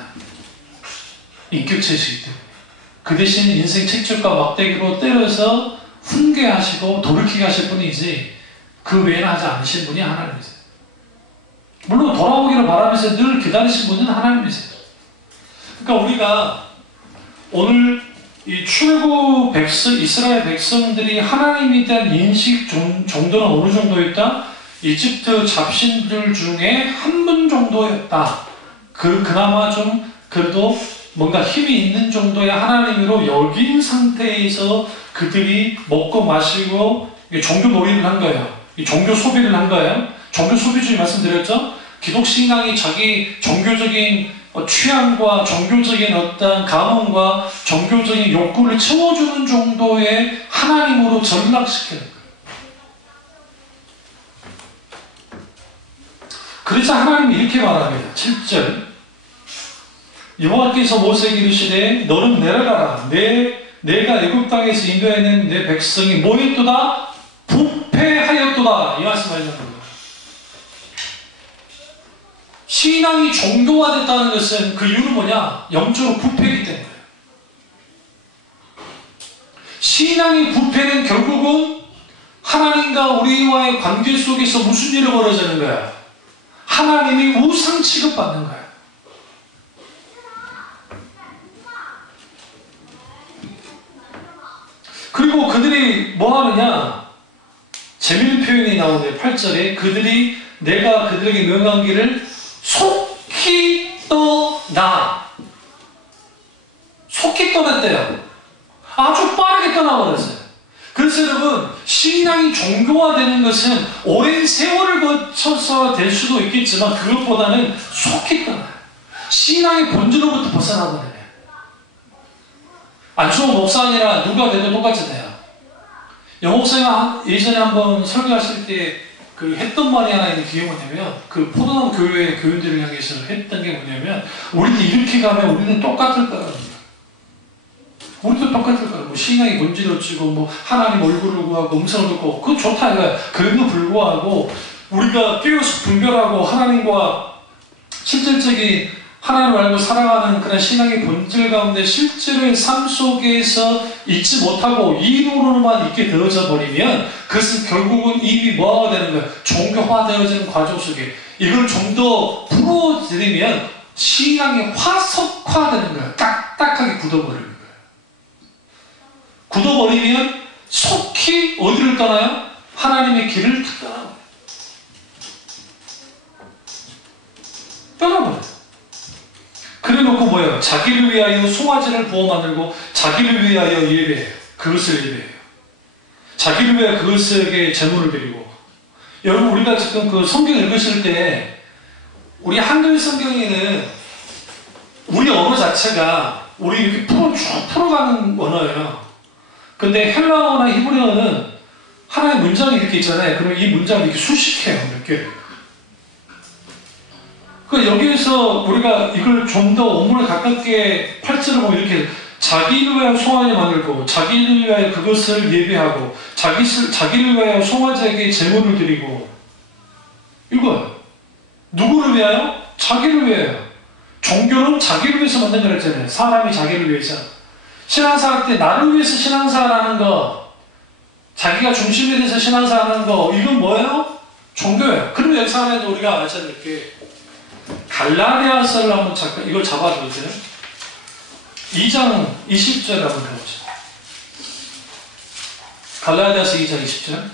인격체시기 때문에. 그 대신 인생 책줄과 막대기로 때려서 훈계하시고 돌이키게 하실 분이지 그 외에는 하지 않으신 분이 하나님이세요. 물론 돌아오기를 바라면서 늘 기다리신 분은 하나님이세요. 그러니까 우리가 오늘 이 출구 이스라엘 백성들이 하나님에 대한 인식 정도는 어느 정도였다? 이집트 잡신들 중에 한 분 정도였다. 그나마 좀 그래도 뭔가 힘이 있는 정도의 하나님으로 여긴 상태에서 그들이 먹고 마시고 종교 놀이를 한 거예요. 종교 소비를 한 거예요. 종교 소비주의 말씀드렸죠? 기독신앙이 자기 종교적인 취향과 종교적인 어떤 감흥과 종교적인 욕구를 채워주는 정도의 하나님으로 전락시키는 거예요. 그래서 하나님이 이렇게 말합니다. 7절 여호와께서 모세에게 이르시되 너는 내려가라. 내가 애굽 땅에서 인도해낸 내 백성이 뭐 했도다? 부패하였도다. 이 말씀을 하는 거예요. 신앙이 종교화됐다는 것은 그 이유는 뭐냐? 영적으로 부패이기 때문에. 신앙의 부패는 결국은 하나님과 우리와의 관계 속에서 무슨 일이 벌어지는 거야? 하나님이 우상 취급받는 거야. 그리고 그들이 뭐 하느냐? 재미있는 표현이 나오는데 8절에 그들이 내가 그들에게 명한 길을 속히 떠나. 속히 떠났대요. 아주 빠르게 떠나버렸어요. 그래서 여러분, 신앙이 종교화되는 것은 오랜 세월을 거쳐서 될 수도 있겠지만 그것보다는 속히 떠나요. 신앙의 본질로부터 벗어나버려요. 안충호 목사님이랑 누가 돼도 똑같잖아요. 영목사가 예전에 한번 설교하실 때 그 했던 말이 하나 있는 기억이 뭐냐면, 그 포도나무 교회 교인들을 향해서 했던 게 뭐냐면, 우리도 이렇게 가면 우리는 똑같을 거라는 거예요. 우리도 똑같을 거예요. 뭐 신앙이 본질이 어찌고, 뭐 하나님 얼굴을 구하고 음성을 듣고, 그거 좋다 이거야. 그럼에도 불구하고 우리가 깨어서 분별하고 하나님과 실질적인 하나님을 알고 살아가는 그런 신앙의 본질 가운데 실제로의 삶 속에서 있지 못하고 이론으로만 있게 되어져 버리면 그것은 결국은 이미 뭐가 되는 거예요? 종교화되어지는 과정 속에 이걸 좀 더 풀어드리면 신앙이 화석화되는 거예요. 딱딱하게 굳어버리는 거예요. 굳어버리면 속히 어디를 떠나요? 하나님의 길을 떠나버려요. 그래놓고 뭐예요? 자기를 위하여 송아지를 부어 만들고 자기를 위하여 예배해요. 그것을 예배해요. 자기를 위하여 그것에게 제물을 드리고. 여러분, 우리가 지금 그 성경 읽으실 때 우리 한글 성경에는 우리 언어 자체가 우리 이렇게 쭉 풀어가는 언어예요. 근데 헬라어나 히브리어는 하나의 문장이 이렇게 있잖아요. 그럼 이 문장을 이렇게 수식해요. 몇 개를. 그 여기에서 우리가 이걸 좀 더 원문에 가깝게 8절을 보면 이렇게 자기를 위하여 송아지를 만들고 자기를 위하여 그것을 예배하고 자기를 위하여 송아지에게 제물을 드리고. 이거예요. 누구를 위하여? 자기를 위하여. 종교는 자기를 위해서 만든 거라 했잖아요. 사람이 자기를 위해서. 신앙생활 때 나를 위해서 신앙생활하는 거, 자기가 중심이 돼서 신앙생활하는 거, 이건 뭐예요? 종교예요. 그러면 여기서 하나 우리가 알아야 될 게 갈라디아서를 한번 잠깐 이걸 잡아주세요. 2장 20절 한번 해보죠. 갈라디아서 2장 20절.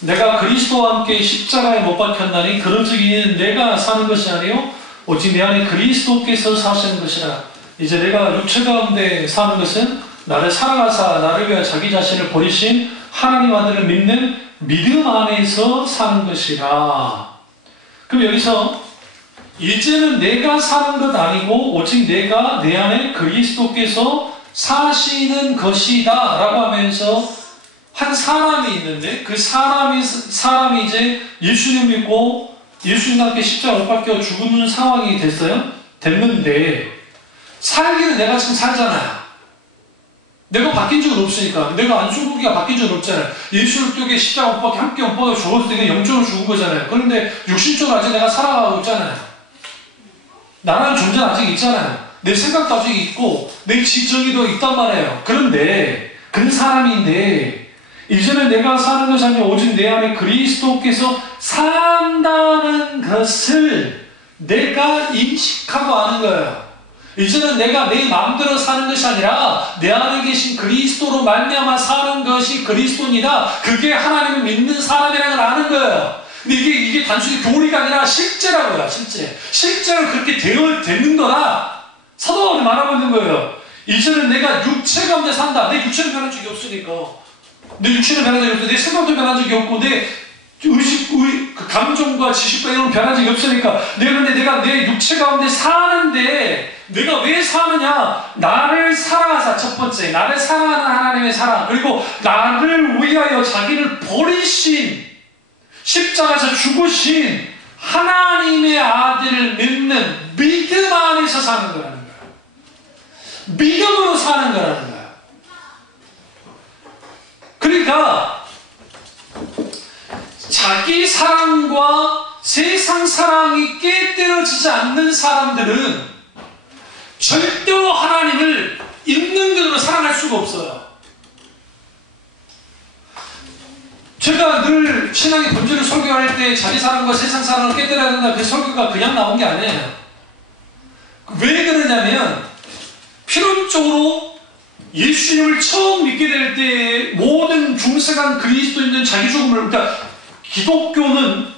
내가 그리스도와 함께 십자가에 못 박혔나니 그런즉 이는 내가 사는 것이 아니요 오직 내 안에 그리스도께서 사시는 것이라. 이제 내가 육체 가운데 사는 것은 나를 사랑하사 나를 위하여 자기 자신을 버리신 하나님 아들을 믿는 믿음 안에서 사는 것이라. 그럼 여기서 이제는 내가 사는 것 아니고 오직 내가 내 안에 그리스도께서 사시는 것이다 라고 하면서 한 사람이 있는데 그 사람이 이제 예수님 믿고 예수님과 함께 십자가에 못 박혀 죽는 상황이 됐는데 살기는 내가 지금 살잖아요. 내가 바뀐 적은 없으니까. 내가 안중국이가 바뀐 적은 없잖아요. 예수를 쪽에 십자가 못 박혀 함께 못 박혀 죽었을 때 영적으로 죽은 거잖아요. 그런데 육신적으로 아직 내가 살아가고 있잖아요. 나라는 존재는 아직 있잖아요. 내 생각도 아직 있고 내 지정이도 있단 말이에요. 그런데 그런 사람인데 이제는 내가 사는 것이 아니라 오직 내 안에 그리스도께서 산다는 것을 내가 인식하고 아는 거예요. 이제는 내가 내 마음대로 사는 것이 아니라 내 안에 계신 그리스도로 말미암아 사는 것이 그리스도입니다. 그게 하나님을 믿는 사람이라는 걸 아는 거예요. 근데 이게 단순히 교리가 아니라 실제라고요. 실제로 그렇게 되는 거라 사도 바울이 말하고 있는 거예요. 이제는 내가 육체 가운데 산다. 내 육체는 변한 적이 없으니까. 내 육체는 변한 적이 없고 내 생각도 변한 적이 없고 내 그 감정과 지식과 이런 변한 적이 없으니까 내가 내 육체 가운데 사는데 내가 왜 사느냐? 나를 사랑하사 첫 번째 나를 사랑하는 하나님의 사랑 그리고 나를 위하여 자기를 버리신 십자가에서 죽으신 하나님의 아들을 믿는 믿음 안에서 사는 거라는 거예요. 믿음으로 사는 거라는 거예요. 그러니까 자기 사랑과 세상 사랑이 깨뜨려지지 않는 사람들은 절대로 하나님을 있는 그대로 사랑할 수가 없어요. 제가 늘 신앙의 본질을 설교할 때 자기 사랑과 세상 사랑을 깨뜨려야 된다. 그 설교가 그냥 나온 게 아니에요. 왜 그러냐면 필연적으로 예수님을 처음 믿게 될 때 모든 중생한 그리스도인은 자기 죽음을 그러니까 기독교는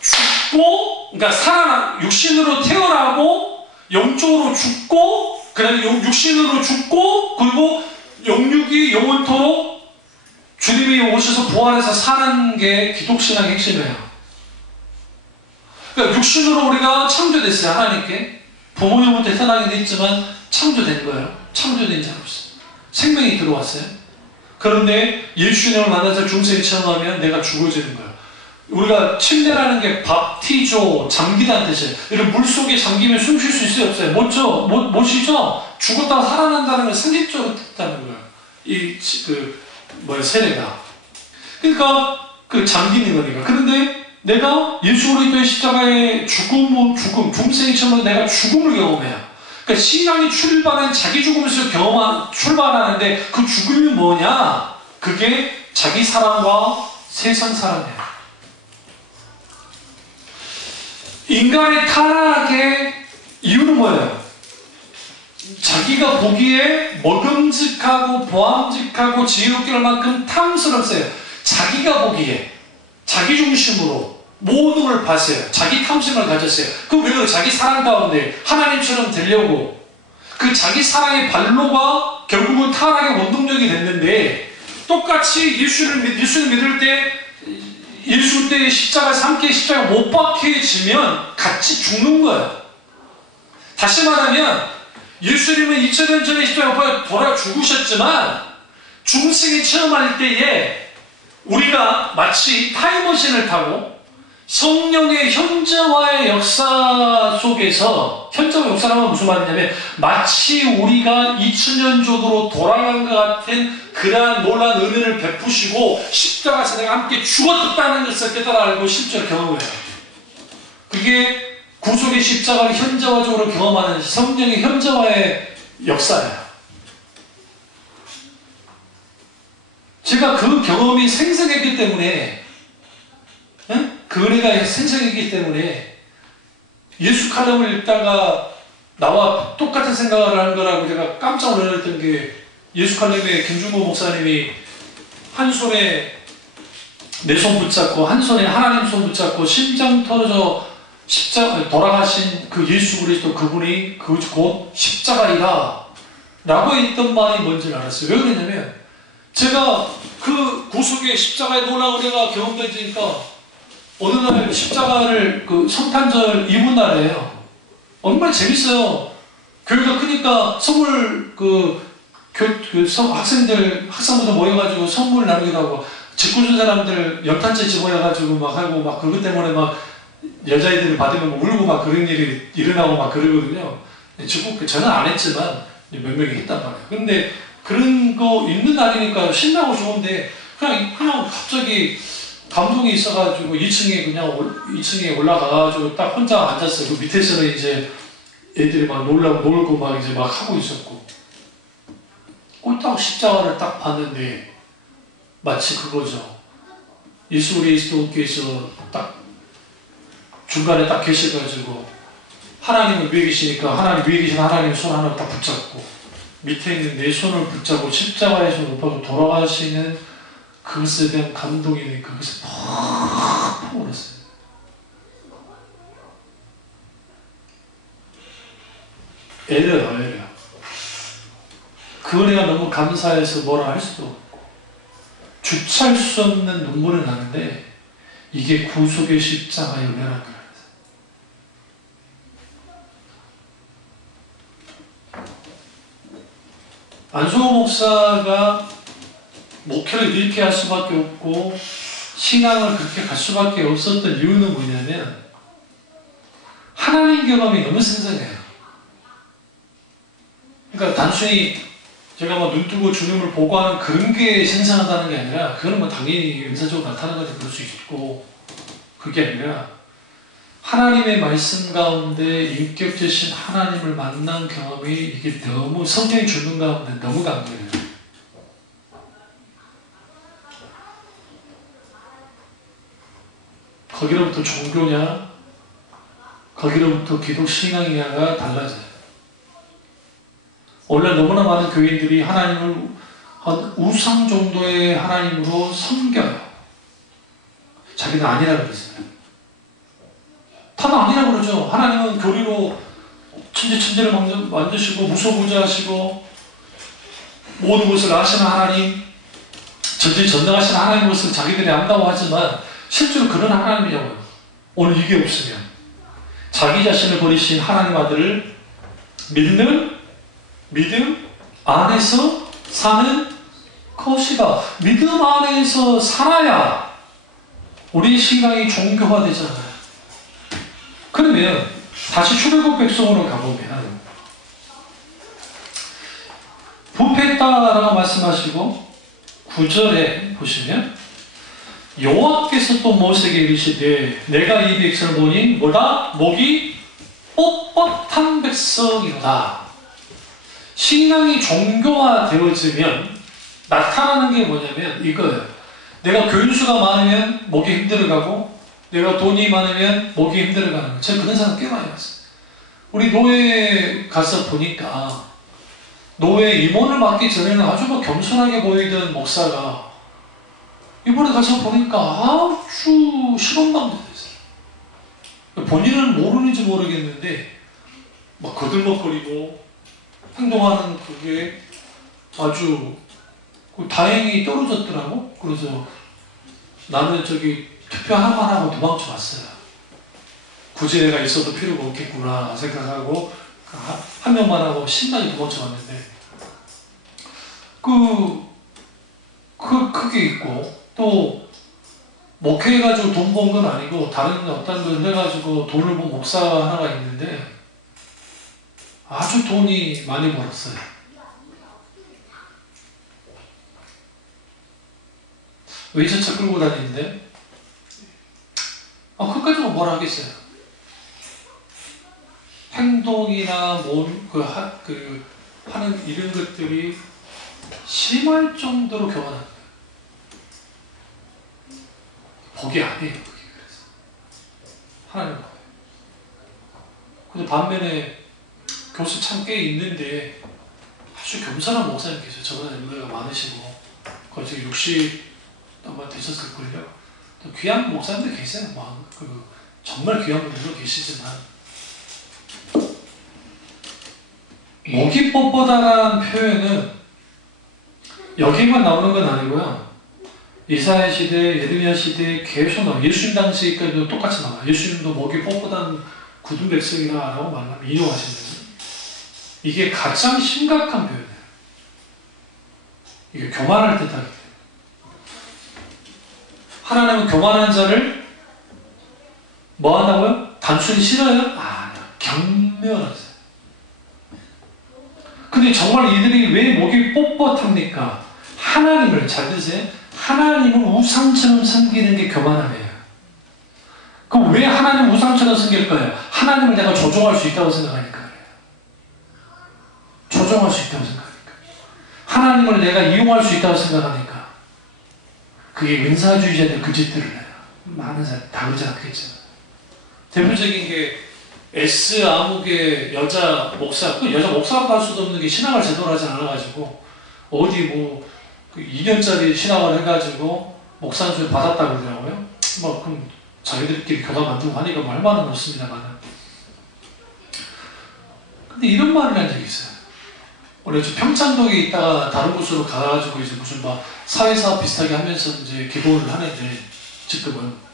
죽고 그러니까 육신으로 태어나고 영적으로 죽고 그다음에 육신으로 죽고 그리고 영육이 영원토록 주님이 오셔서 부활해서 사는 게 기독신앙의 핵심이에요. 그러니까 육신으로 우리가 창조됐어요. 하나님께. 부모님부터 태어나게 됐지만 창조된 거예요. 창조된 자로서 생명이 들어왔어요. 그런데 예수님을 만나서 중생이 체험하면 내가 죽어지는 거예요. 우리가 침례라는 게 밥티조, 잠기다는 뜻이에요. 이런 물속에 잠기면 숨 쉴 수 있어요? 없어요? 못 쉬죠? 죽었다가 살아난다는 걸 상식적으로 뜻하는 거예요. 세례가. 그러니까, 잠기는 거니까. 그런데 내가 예수 그리스도의 십자가의 죽음, 중생이 처음으로 내가 죽음을 경험해요. 그러니까 신앙이 출발한 자기 죽음에서 출발하는데 그 죽음이 뭐냐? 그게 자기 사랑과 세상 사랑이에요. 인간의 타락의 이유는 뭐예요? 자기가 보기에 먹음직하고 보암직하고 지혜롭게 만큼 탐스럽어요. 자기가 보기에 자기 중심으로 모든 걸 봤어요. 자기 탐심을 가졌어요. 그 왜 자기 사랑 가운데 하나님처럼 되려고 그 자기 사랑의 발로가 결국은 타락의 원동력이 됐는데 똑같이 예수를 믿을 때 예수 때의 십자가 함께 십자가 못 박혀지면 같이 죽는 거예요. 다시 말하면 예수님은 2000년 전에 십자가 못 박혀 돌아 죽으셨지만 중생이 체험할 때에 우리가 마치 타임머신을 타고 성령의 현재화의 역사 속에서 현재화 역사라면 무슨 말이냐면 마치 우리가 2000년 전으로 돌아간 것 같은 그러한 놀라운 은혜를 베푸시고 십자가에서 내가 함께 죽었다는 것을 깨달아 알고 실제로 경험해요. 그게 구속의 십자가를 현재화적으로 경험하는 성령의 현재화의 역사예요. 제가 그 경험이 생생했기 때문에 그 은혜가 생생했기 때문에 예수 칼럼을 읽다가 나와 똑같은 생각을 하는 거라고 제가 깜짝 놀랐던 게 예수 칼럼에 김준모 목사님이 한 손에 내 손 붙잡고 한 손에 하나님 손 붙잡고 심장 터져 십자가 돌아가신 그 예수 그리스도 그분이 곧 십자가이다 라고 했던 말이 뭔지 알았어요. 왜 그러냐면 제가 그 구속의 십자가의 놀라운 은혜가 경험되니까 어느 날 십자가를 성탄절 이브 날이에요. 얼마나 재밌어요. 교회가 크니까 선물 학생들 모여가지고 선물 나누기도 하고 직구준 사람들 연탄재 모여가지고 막 하고 막 그것 때문에 막 여자애들을 받으면 막 울고 막 그런 일이 일어나고 막 그러거든요. 저는 안 했지만 몇 명이 했단 말이에요. 근데 그런 거 있는 날이니까 신나고 좋은데 그냥 갑자기 감동이 있어가지고 2층에 올라가가지고 딱 혼자 앉았어요. 그 밑에서는 이제 애들이 막 놀고 막 이제 막 하고 있었고 꼴딱 십자가를 딱 봤는데 마치 그거죠. 예수 그리스도께서 딱 중간에 딱 계셔가지고 하나님은 위에 계시니까 위에 계신 하나님 손 하나 딱 붙잡고 밑에 있는 내 손을 붙잡고 십자가의 손을 높아서 돌아가시는 그것에 대한 감동이 그것에 팍 울었어요. 애려요. 그 은혜가 너무 감사해서 뭐라 할 수도 없고 주체할 수 없는 눈물이 나는데 이게 구속의 십자가의 은혜라는 거예요. 안성호 목사가 목회를 이렇게 할 수밖에 없고 신앙을 그렇게 갈 수밖에 없었던 이유는 뭐냐면 하나님 경험이 너무 생생해요. 그러니까 단순히 제가 막 눈 뜨고 주님을 보고 하는 그런 게 생생하다는 게 아니라 그거는 뭐 당연히 은사적으로 나타나는 거지 그럴 수 있고 그게 아니라 하나님의 말씀 가운데 인격되신 하나님을 만난 경험이 이게 너무 성경이 주는 가운데 너무 강렬해요. 거기로부터 종교냐 거기로부터 기독 신앙이냐가 달라져요. 원래 너무나 많은 교인들이 하나님을 한 우상 정도의 하나님으로 섬겨요. 자기는 아니라고 그랬어요. 다는 아니라고 그러죠. 하나님은 교리로 천지를 만드시고 무소부지하시고 모든 것을 아시는 하나님, 전지전능하신 하나님 것을 자기들이 안다고 하지만 실제로 그런 하나님이냐고요. 오늘 이게 없으면 자기 자신을 버리신 하나님 아들을 믿는 믿음 안에서 사는 것이다. 믿음 안에서 살아야 우리 신앙이 종교화되잖아요. 그러면 다시 출애굽 백성으로 가보면 부패했다라고 말씀하시고 9절에 보시면 여호와께서 또 모세에게 이르시되 내가 이 백성을 보니 뭐다? 목이 뻣뻣한 백성이로다. 신앙이 종교화되어지면 나타나는 게 뭐냐면 이거예요. 내가 교인수가 많으면 목이 힘들어가고 내가 돈이 많으면 목이 힘들어가는 거예요. 제가 그런 사람 꽤 많이 봤어요. 우리 노예 가서 보니까 노예 임원을 맡기 전에는 아주 겸손하게 보이던 목사가 이번에 가서 보니까 아주 실험방도 됐어요. 본인은 모르는지 모르겠는데 막 거들먹거리고 행동하는 그게 아주 다행히 떨어졌더라고. 그래서 나는 저기 투표 하나만 하고 도망쳐 왔어요. 굳이 내가 있어도 필요가 없겠구나 생각하고 한 명만 하고 신나게 도망쳐 왔는데 그게 있고 또 목회해가지고 돈 번 건 아니고 다른 어떤 걸 해가지고 돈을 번 목사 하나가 있는데 아주 돈이 많이 벌었어요. 외제차 끌고 다니는데 그까지는 뭘 하겠어요. 행동이나 하는 이런 것들이 심할 정도로 교만한 거예요. 복이 아니에요. 그게 그래서 하나님 거예요. 근데 반면에 교수 참 꽤 있는데 아주 겸손한 목사님 계세요. 저보다 연배가 많으시고 거의 60 아마 되셨을걸요. 또 귀한 목사님들 계세요. 정말 귀한 분들도 계시지만 목이 뻣뻣하다는 표현은 여기만 나오는 건 아니고요. 이사야 시대, 예레미야 시대 계속 나와요. 예수님 당시까지도 똑같이 나와요. 예수님도 목이 뻣뻣한 굳은 백성이라고 인용하시는 이게 가장 심각한 표현이에요. 이게 교만할 듯하기 때문에. 하나님은 교만한 자를 뭐 한다고요? 단순히 싫어요? 경멸하세요. 근데 정말 이들이 왜 목이 뻣뻣합니까? 하나님을 잘 드세요. 하나님을 우상처럼 섬기는 게 교만함이에요. 그럼 왜 하나님 우상처럼 섬길까요? 하나님을 내가 조종할 수 있다고 생각하니까 그래요. 조종할 수 있다고 생각하니까. 하나님을 내가 이용할 수 있다고 생각하니까. 그게 은사주의자들 그 짓들을 해요. 많은 사람 다 그러지 않겠죠. 대표적인 게 S 암흑의 여자 목사, 그 여자 목사라고 할 수도 없는 게 신학을 제대로 하지 않아가지고 어디 그 2년짜리 신학을 해가지고 목사님을 받았다고 그러더라고요. 그럼 자기들끼리 교단 만들고 하니까 말만은 없습니다만. 근데 이런 말을 한 적이 있어요. 원래 평창동에 있다가 다른 곳으로 가가지고 이제 무슨 사회사업 비슷하게 하면서 이제 기도를 하는데 지금은.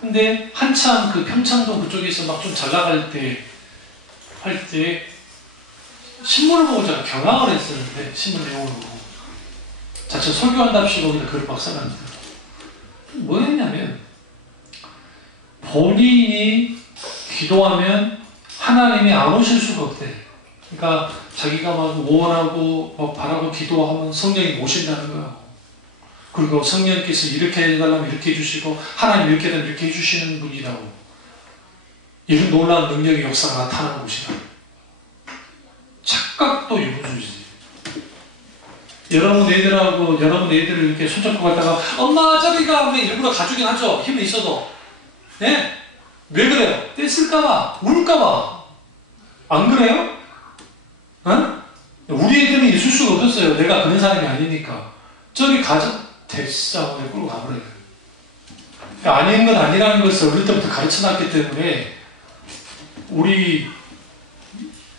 근데 한참 그 평창동 그쪽에서 좀 잘 나갈 때 할 때 신문을 보고 제가 경악을 했었는데 신문 내용을 보고 자체 설교한답시고 그냥 그걸 막 써놨는데 뭐였냐면 본인이 기도하면 하나님이 안 오실 수가 없대. 그러니까 자기가 원하고 바라고 기도하면 성령이 오신다는 거예요. 그리고 성령께서 이렇게 해달라면 이렇게 해주시고 하나님 이렇게 해달라면 이렇게 해주시는 분이라고. 이런 놀라운 능력의 역사가 나타나는 곳이다. 착각도 유분수지. 여러분 애들을 이렇게 손잡고 갔다가 엄마 저리 가 하면 일부러 가주긴 하죠. 힘이 있어도. 네? 왜 그래요? 뗐을까봐 울까봐. 안 그래요? 어? 우리 애들은 있을 수가 없었어요. 내가 그런 사람이 아니니까. 저리 가자. 됐어 하고 끌고 가버려요. 아닌 건 아니라는 것을 어릴 때부터 가르쳐놨기 때문에 우리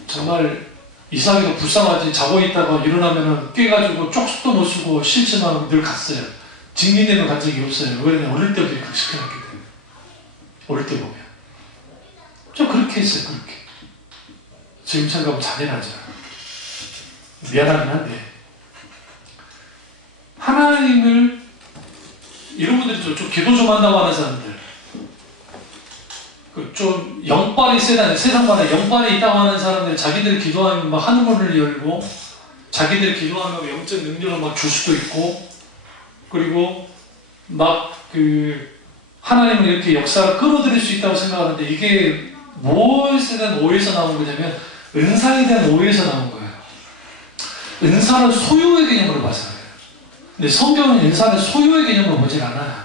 정말 이상하게도 불쌍하지. 자고 있다가 일어나면은 깨가지고 쪽수도 못 쓰고 싫지만 늘 갔어요. 직민회는 간 적이 없어요. 왜냐면 어릴 때부터 그렇게 시켜놨기 때문에. 어릴 때 보면. 저 그렇게 했어요. 그렇게. 지금 생각하면 잔인하죠. 미안하긴 한데 하나님을 이런 분들이 좀 기도 좀 한다고 하는 사람들 좀 영빨이 세다는 세상마다 영빨이 있다고 하는 사람들이 자기들이 기도하면 막 하늘문을 열고 자기들이 기도하면 영적 능력을 막 줄 수도 있고 그리고 막 하나님을 이렇게 역사를 끌어들일 수 있다고 생각하는데 이게 무엇에 대한 오해에서 나온 거냐면 은사에 대한 오해에서 나온 거예요. 은사는 소유의 개념으로 봐서 그래요. 근데 성경은 은사는 소유의 개념으로 보질 않아요.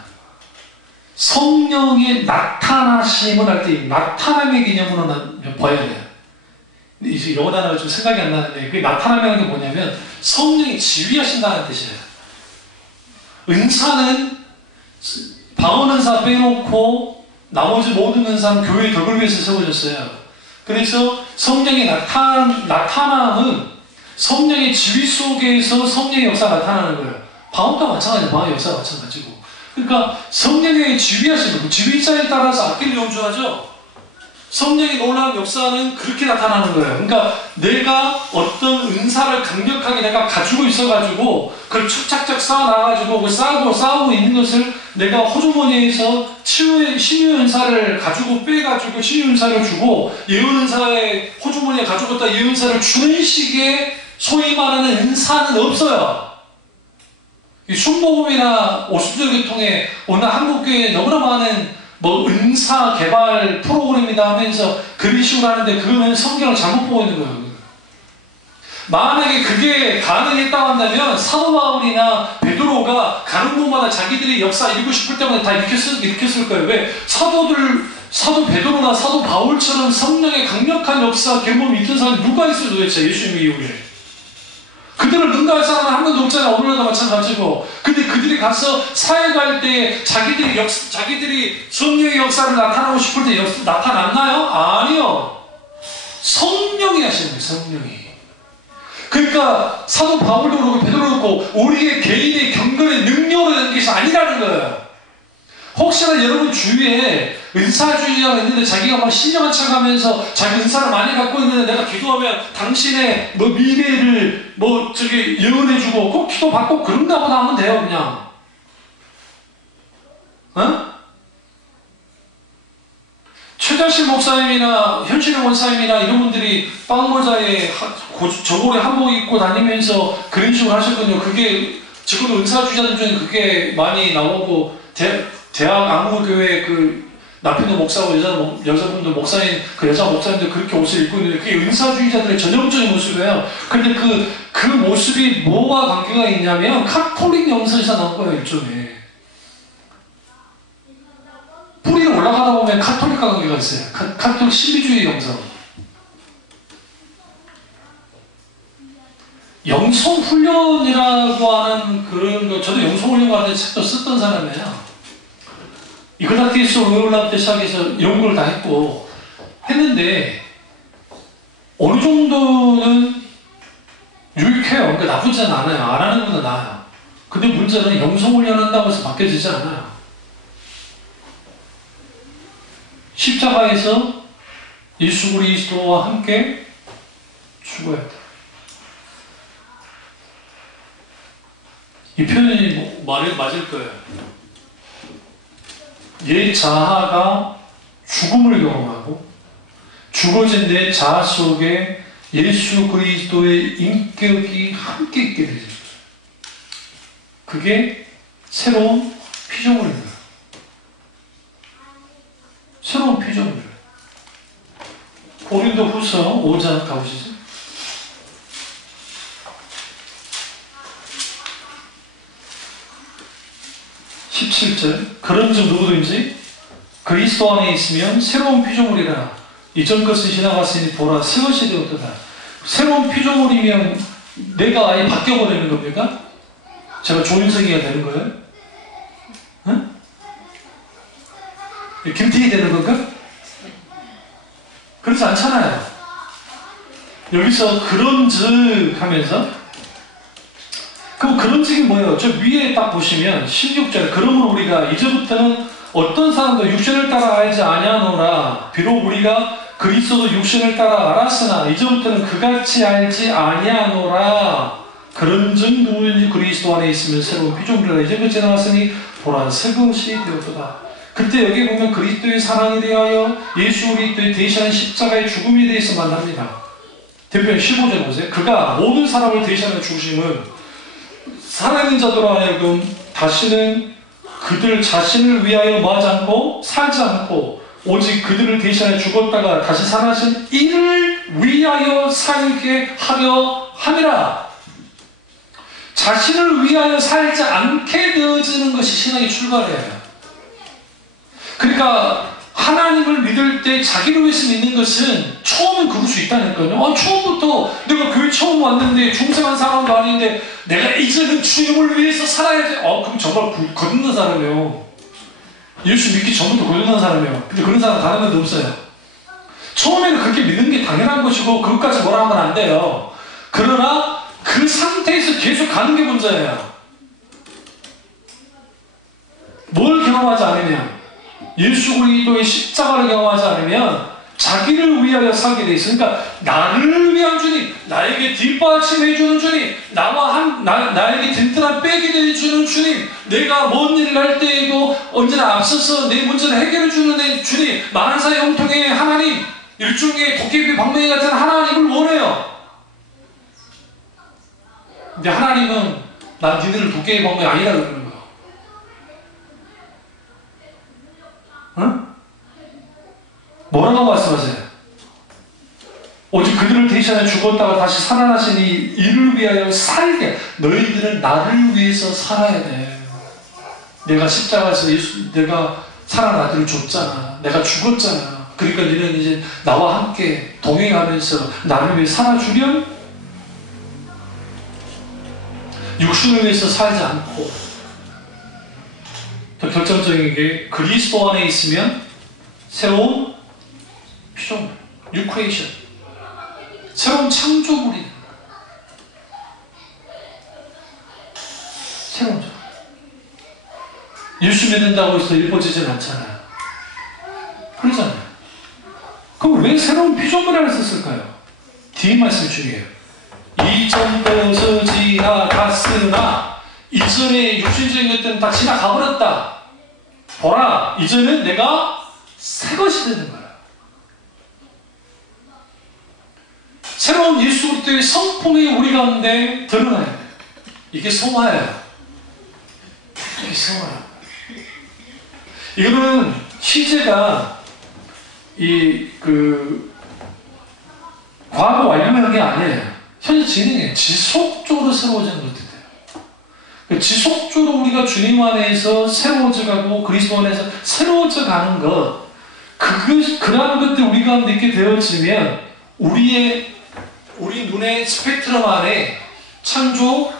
성령의 나타나심을 할 때 나타남의 개념으로 봐야 돼요. 이제 영어 단어가 좀 생각이 안 나는데 그 나타남이라는 게 뭐냐면 성령이 지휘하신다는 뜻이에요. 은사는 방언 은사 빼놓고 나머지 모든 은사는 교회의 덕을 위해서 세워졌어요. 그래서 성령의 나타남은 성령의 지휘 속에서 성령의 역사가 나타나는 거예요. 방언도 마찬가지예요. 방언의 역사가 마찬가지고. 그러니까 성령의 지휘하시는 거, 지휘자에 따라서 악기를 연주하죠. 성령의 놀라운 역사는 그렇게 나타나는 거예요. 그러니까 내가 어떤 은사를 강력하게 내가 가지고 있어가지고 그걸 착착착 쌓아놔가지고 쌓고 있는 것을 내가 호주머니에서 신유 은사를 가지고 빼가지고 신유 은사를 주고 예언 은사의 호주머니에 가지고 있다 예언 은사를 주는 식의 소위 말하는 은사는 없어요. 이 순복음이나 오순절교통에 오늘 한국교회에 너무나 많은 은사 개발 프로그램이다 하면서 그런 식으로 하는데 그거는 성경을 잘못 보고 있는 거예요. 만약에 그게 가능했다고 한다면 사도 바울이나 베드로가 가는 곳마다 자기들이 역사 읽고 싶을 때마다 다 일으켰을 거예요. 왜? 사도 베드로나 사도 바울처럼 성령의 강력한 역사 경험이 있던 사람이 누가 있어요 도대체 예수님 이후에. 그들을 능가할 사람은 한 명도 없잖아요. 오늘날도 마찬가지고. 근데 그들이 가서 사역할 때 자기들이 성령의 역사를 나타나고 싶을 때 나타났나요? 아니요. 성령이 하시는 거예요. 성령이. 그러니까 사도 바울도 그렇고 베드로도 그렇고 우리의 개인의 경건의 능력으로 되는 것이 아니라는 거예요. 혹시나 여러분 주위에 은사주의자가 있는데 자기가 막 신령한 척하면서 자기 은사를 많이 갖고 있는데 내가 기도하면 당신의 미래를 예언해주고 꼭 기도받고 그런가 보다 하면 돼요 그냥. 어? 최자실 목사님이나 현실의 원사님이나 이런 분들이 빵모자에 저고리 한복 입고 다니면서 그런 식으로 하셨거든요. 그게 지금 은사주의자들 중에 그게 많이 나오고 대학 안구교회 남편도 목사고 여자분도 목사인 여자 목사님도 그렇게 옷을 입고 있는데 그게 은사주의자들의 전형적인 모습이에요. 근데 그 모습이 뭐와 관계가 있냐면 카톨릭 영성에서 나온 거예요. 일종의 뿌리를 올라가다 보면 카톨릭과 관계가 있어요. 카톨릭 신비주의 영성. 영성훈련이라고 하는 그런 거 저도 영성훈련 같은 책도 썼던 사람이에요. 이그나티우스 로요라 때 시작해서 연구를 다 했는데 어느 정도는 유익해요. 그러니까 나쁘지는 않아요. 안 하는 것보다 나아요. 근데 문제는 영성훈련 한다고 해서 바뀌어지지 않아요. 십자가에서 예수 그리스도와 함께 죽어야 돼. 이 표현이 맞을 거예요. 옛 자아가 죽음을 경험하고 죽어진 내 자아 속에 예수 그리스도의 인격이 함께 있게 되죠. 그게 새로운 피조물입니다. 새로운 피조물. 고린도후서 5장 가보시죠. 17절 그런즉 누구든지 그리스도 안에 있으면 새로운 피조물이라 이전 것은 지나갔으니 보라 새 것이 되었도다. 새로운 피조물이면 내가 아예 바뀌어버리는 겁니까? 제가 조인성이가 되는 거예요? 응? 김태희 되는 건가? 그렇지 않잖아요. 여기서 그런즉 하면서, 그럼 그런즉이 뭐예요? 저 위에 딱 보시면 16절, 그러므로 우리가 이제부터는 어떤 사람도 육신을 따라 알지 아니하노라. 비록 우리가 그리스도 육신을 따라 알았으나 이제부터는 그같이 알지 아니하노라. 그런즉 누구든지 그리스도 안에 있으면 새로운 피조물이라. 이제 그 지나갔으니 보라 새 것이 되었도다. 그때 여기 보면 그리스도의 사랑에 대하여 예수 그리스도의 대신한 십자가의 죽음에 대해서 만납니다. 대표님 15절 보세요. 그가 모든 사람을 대신하여 죽으심은 살아있는 자들로 하여금 다시는 그들 자신을 위하여 뭐하지 않고 살지 않고 오직 그들을 대신하여 죽었다가 다시 살아나신 이를 위하여 살게 하려 함이라. 자신을 위하여 살지 않게 되어지는 것이 신앙의 출발이에요. 그러니까 하나님을 믿을 때 자기를 위해서 믿는 것은 처음엔 그럴 수 있다니까요. 처음부터 내가 교회 처음 왔는데 중생한 사람도 아닌데 내가 이제는 주님을 위해서 살아야지. 그럼 정말 거듭난 사람이에요. 예수 믿기 전부터 거듭난 사람이에요. 근데 그런 사람 다른 데도 없어요. 처음에는 그렇게 믿는 게 당연한 것이고 그것까지 뭐라 하면 안 돼요. 그러나 그 상태에서 계속 가는 게 문제예요. 뭘 경험하지 않으면, 예수 그리스도의 십자가를 경험하지 않으면 자기를 위하여 살게 돼 있어요. 그러니까 나를 위한 주님, 나에게 뒷받침해 주는 주님, 나에게 든든한 백이 되어주는 주님, 내가 뭔 일을 할 때에도 언제나 앞서서 내 문제를 해결해 주는 주님, 만사의 형통의 하나님, 일종의 도깨비 방망이 같은 하나님을 원해요. 근데 하나님은 난 니들을 도깨비 방망이 아니라 그러는 거야. 응? 뭐라고 말씀하세요? 오직 그들을 대신하여 죽었다가 다시 살아나시니 이를 위하여 살게. 너희들은 나를 위해서 살아야 돼. 내가 십자가에서 내가 살아난 아들을 줬잖아. 내가 죽었잖아. 그러니까 너희는 이제 나와 함께 동행하면서 나를 위해 살아주면 육신을 위해서 살지 않고, 더 결정적인 게 그리스도 안에 있으면 새로운 피조물, 뉴 크리에이션, 새로운 창조물이, 새로운 자. 예수 믿는다고 해서 일본지진 않잖아요. 그러잖아요. 그럼 왜 새로운 피조물이라고 썼을까요? 뒤에 말씀 중이에요. 이전 것은 지나갔으나, 이전에 육신적인 것들은 다 지나가버렸다. 보라, 이제는 내가 새 것이 되는 거야. 새로운 예수 그리스도의 성품이 우리 가운데 드러나야 돼. 이게 성화예요. 이게 성화예요. 이거는 시제가 과거 완료한 게 아니에요. 현재 진행해. 지속적으로 새로워지는 것들이에요. 지속적으로 우리가 주님 안에서 새로워져가고 그리스도 안에서 새로워져 가는 것, 그러한 것들 우리 가운데 있게 되어지면 우리 눈의 스펙트럼 안에 창조,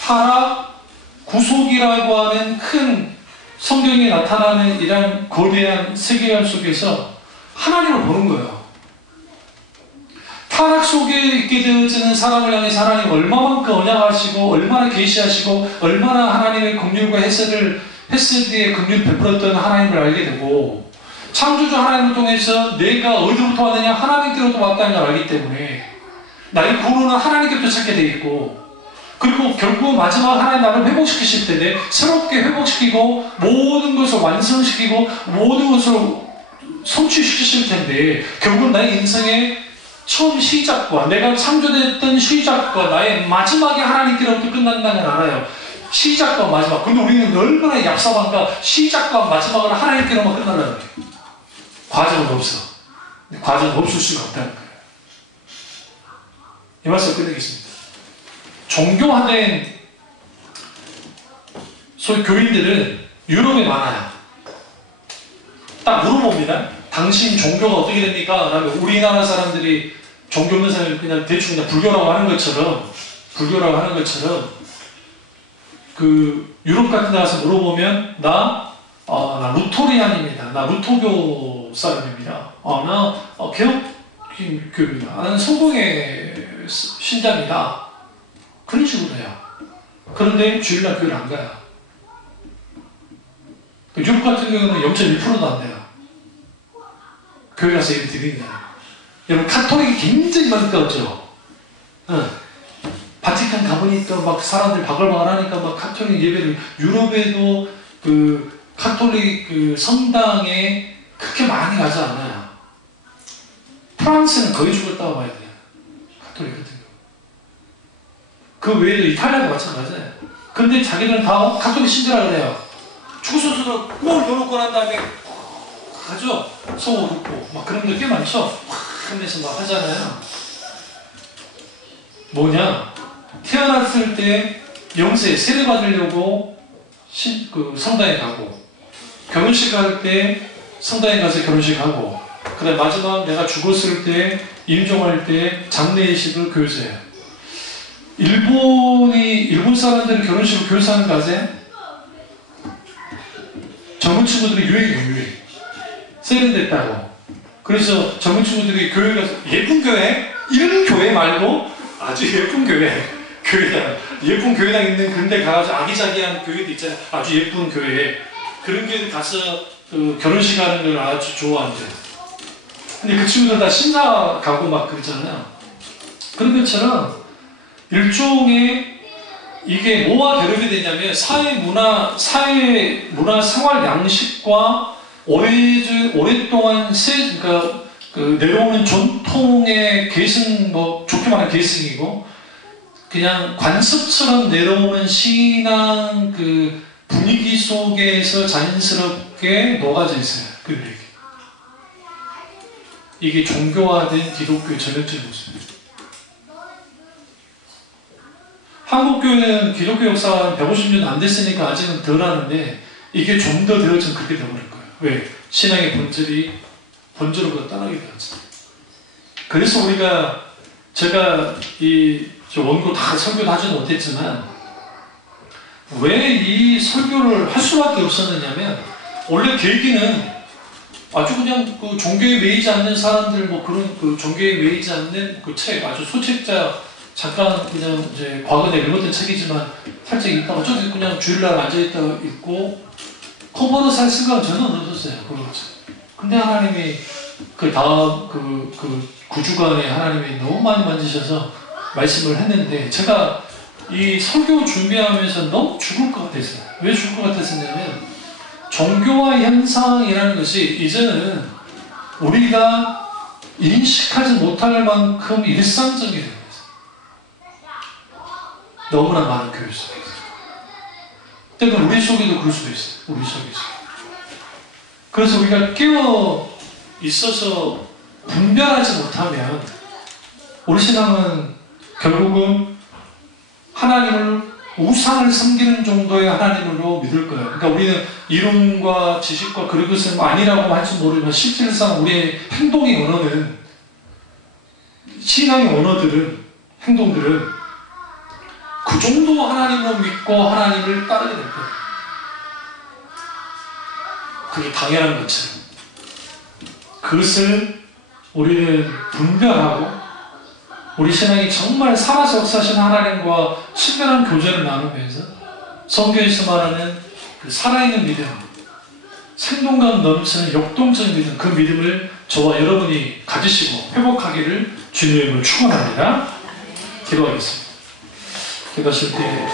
타락, 구속이라고 하는 큰 성경에 나타나는 이런 거대한 세계관 속에서 하나님을 보는 거예요. 타락 속에 있게 되어지는 사람을 향해서 하나님 얼마만큼 언약하시고 얼마나 계시하시고 얼마나 하나님의 긍휼과 헤세드의 긍휼 베풀었던 하나님을 알게 되고, 창조주 하나님을 통해서 내가 어디로부터 왔느냐, 하나님께로부터 왔다는 걸 알기 때문에 나의 구원은 하나님께부터 찾게 돼 있고, 그리고 결국 마지막 하나님 나를 회복시키실 텐데 새롭게 회복시키고 모든 것을 완성시키고 모든 것을 성취시키실 텐데, 결국 나의 인생의 처음 시작과 내가 창조됐던 시작과 나의 마지막에 하나님께로부터 끝난다는 걸 알아요. 시작과 마지막. 근데 우리는 얼마나 얍삽한가, 시작과 마지막은 하나님께로만 끝나려는 거예요. 과정은 없어. 과정은 없을 수가 없다는 거예요. 이 말씀 끝내겠습니다. 종교화된 소위 교인들은 유럽에 많아요. 딱 물어봅니다. 당신 종교가 어떻게 됩니까? 라면 우리나라 사람들이 종교 없는 사람을 그냥 대충 그냥 불교라고 하는 것처럼 유럽 같은 데 가서 물어보면 나 루터리안입니다. 나 루터교 사람입니다. 나 개혁 성공적인 교회다. 나는 성공의 신자입니다. 그런 식으로 해요. 그런데 주일날 교회를 안 가요. 유럽 같은 경우는 0.1%도 안 돼요. 교회 가서 예배 드리는 거예요. 여러분, 카톨릭이 굉장히 많이 떠졌죠? 바티칸 가보니까 막 사람들이 바글바글 하니까 막 카톨릭 예배를, 유럽에도 그 카톨릭 그 성당에 그렇게 많이 가지 않아요. 프랑스는 거의 죽었다고 봐야 돼요. 카톨릭 같은 경우. 그 외에도 이탈리아도 마찬가지예요. 근데 자기들은 다 카톨릭 신자라 그래요. 축구선수들 골 넣어놓고 난 다음에 가죠. 소고 긋고 막 그런 게 꽤 많죠. 하면서 막 하잖아요. 뭐냐? 태어났을 때 영세 세례 받으려고 그 성당에 가고, 결혼식 할 때 성당에 가서 결혼식 하고, 그다음 마지막 내가 죽었을 때 임종할 때 장례식을 교회에서 해요. 일본 사람들은 결혼식을 교회에서 하는 거 아세요? 젊은 친구들이 유행. 세련됐다고. 그래서 젊은 친구들이 교회 가서, 예쁜 교회? 이런 교회 말고 아주 예쁜 교회당. 예쁜 교회당 있는 그런 데 가서 아기자기한 교회도 있잖아요. 아주 예쁜 교회. 그런 교회 가서 그 결혼식 하는 걸 아주 좋아한대요. 근데 그 친구들 다 신사 가고 막 그러잖아요. 그런 것처럼 일종의 이게 뭐와 결합이 되냐면 사회 문화 생활 양식과 오랫동안 그러니까 그 내려오는 전통의 계승, 뭐 좋게 말하면 계승이고, 그냥 관습처럼 내려오는 신앙 그 분위기 속에서 자연스럽게 녹아져 있어요. 그들에게. 이게 종교화된 기독교의 전형적인 모습이에요. 한국 교회는 기독교 역사가 150년 안 됐으니까 아직은 덜 하는데, 이게 좀 더 되어지면 그렇게 되어버릴 거예요. 왜? 신앙의 본질로부터 떠나게 되었죠. 그래서 제가 저 원고 다 설교를 하지는 못했지만, 왜 이 설교를 할 수밖에 없었느냐면, 원래 계기는 아주 그냥 그 종교에 매이지 않는 사람들, 뭐 그런 그 종교에 매이지 않는 그 책, 아주 소책자, 잠깐 그냥 이제 과거에 읽었던 책이지만 살짝 읽다가 저도 그냥 주일날 앉아있다가 읽고 커버로 살 생각은 전혀 없었어요. 그렇죠. 근데 하나님이 그 다음 그 주간에 하나님이 너무 많이 만지셔서 말씀을 했는데, 제가 이 설교 준비하면서 너무 죽을 것 같았어요. 왜 죽을 것 같았었냐면, 종교화 현상이라는 것이 이제는 우리가 인식하지 못할 만큼 일상적이 됩니다. 너무나 많은 교회 속에서. 때문에 우리 속에도 그럴 수도 있어요. 우리 속에서. 그래서 우리가 깨어 있어서 분별하지 못하면 우리 신앙은 결국은 하나님을, 우상을 섬기는 정도의 하나님으로 믿을 거예요. 그러니까 우리는 이론과 지식과 그런 것은 아니라고 할지 모르지만 실질상 우리의 행동의 언어는, 신앙의 언어들은, 행동들은 그 정도 하나님을 믿고 하나님을 따르게 될 거예요. 그게 당연한 것처럼. 그것을 우리는 분별하고, 우리 신앙이 정말 살아서 역사하신 하나님과 친밀한 교제를 나누면서 성경에서 말하는 그 살아있는 믿음, 생동감 넘치는 역동적인 믿음, 그 믿음을 저와 여러분이 가지시고 회복하기를 주님의 이름으로 축원합니다. 기도하겠습니다. 기도하실 때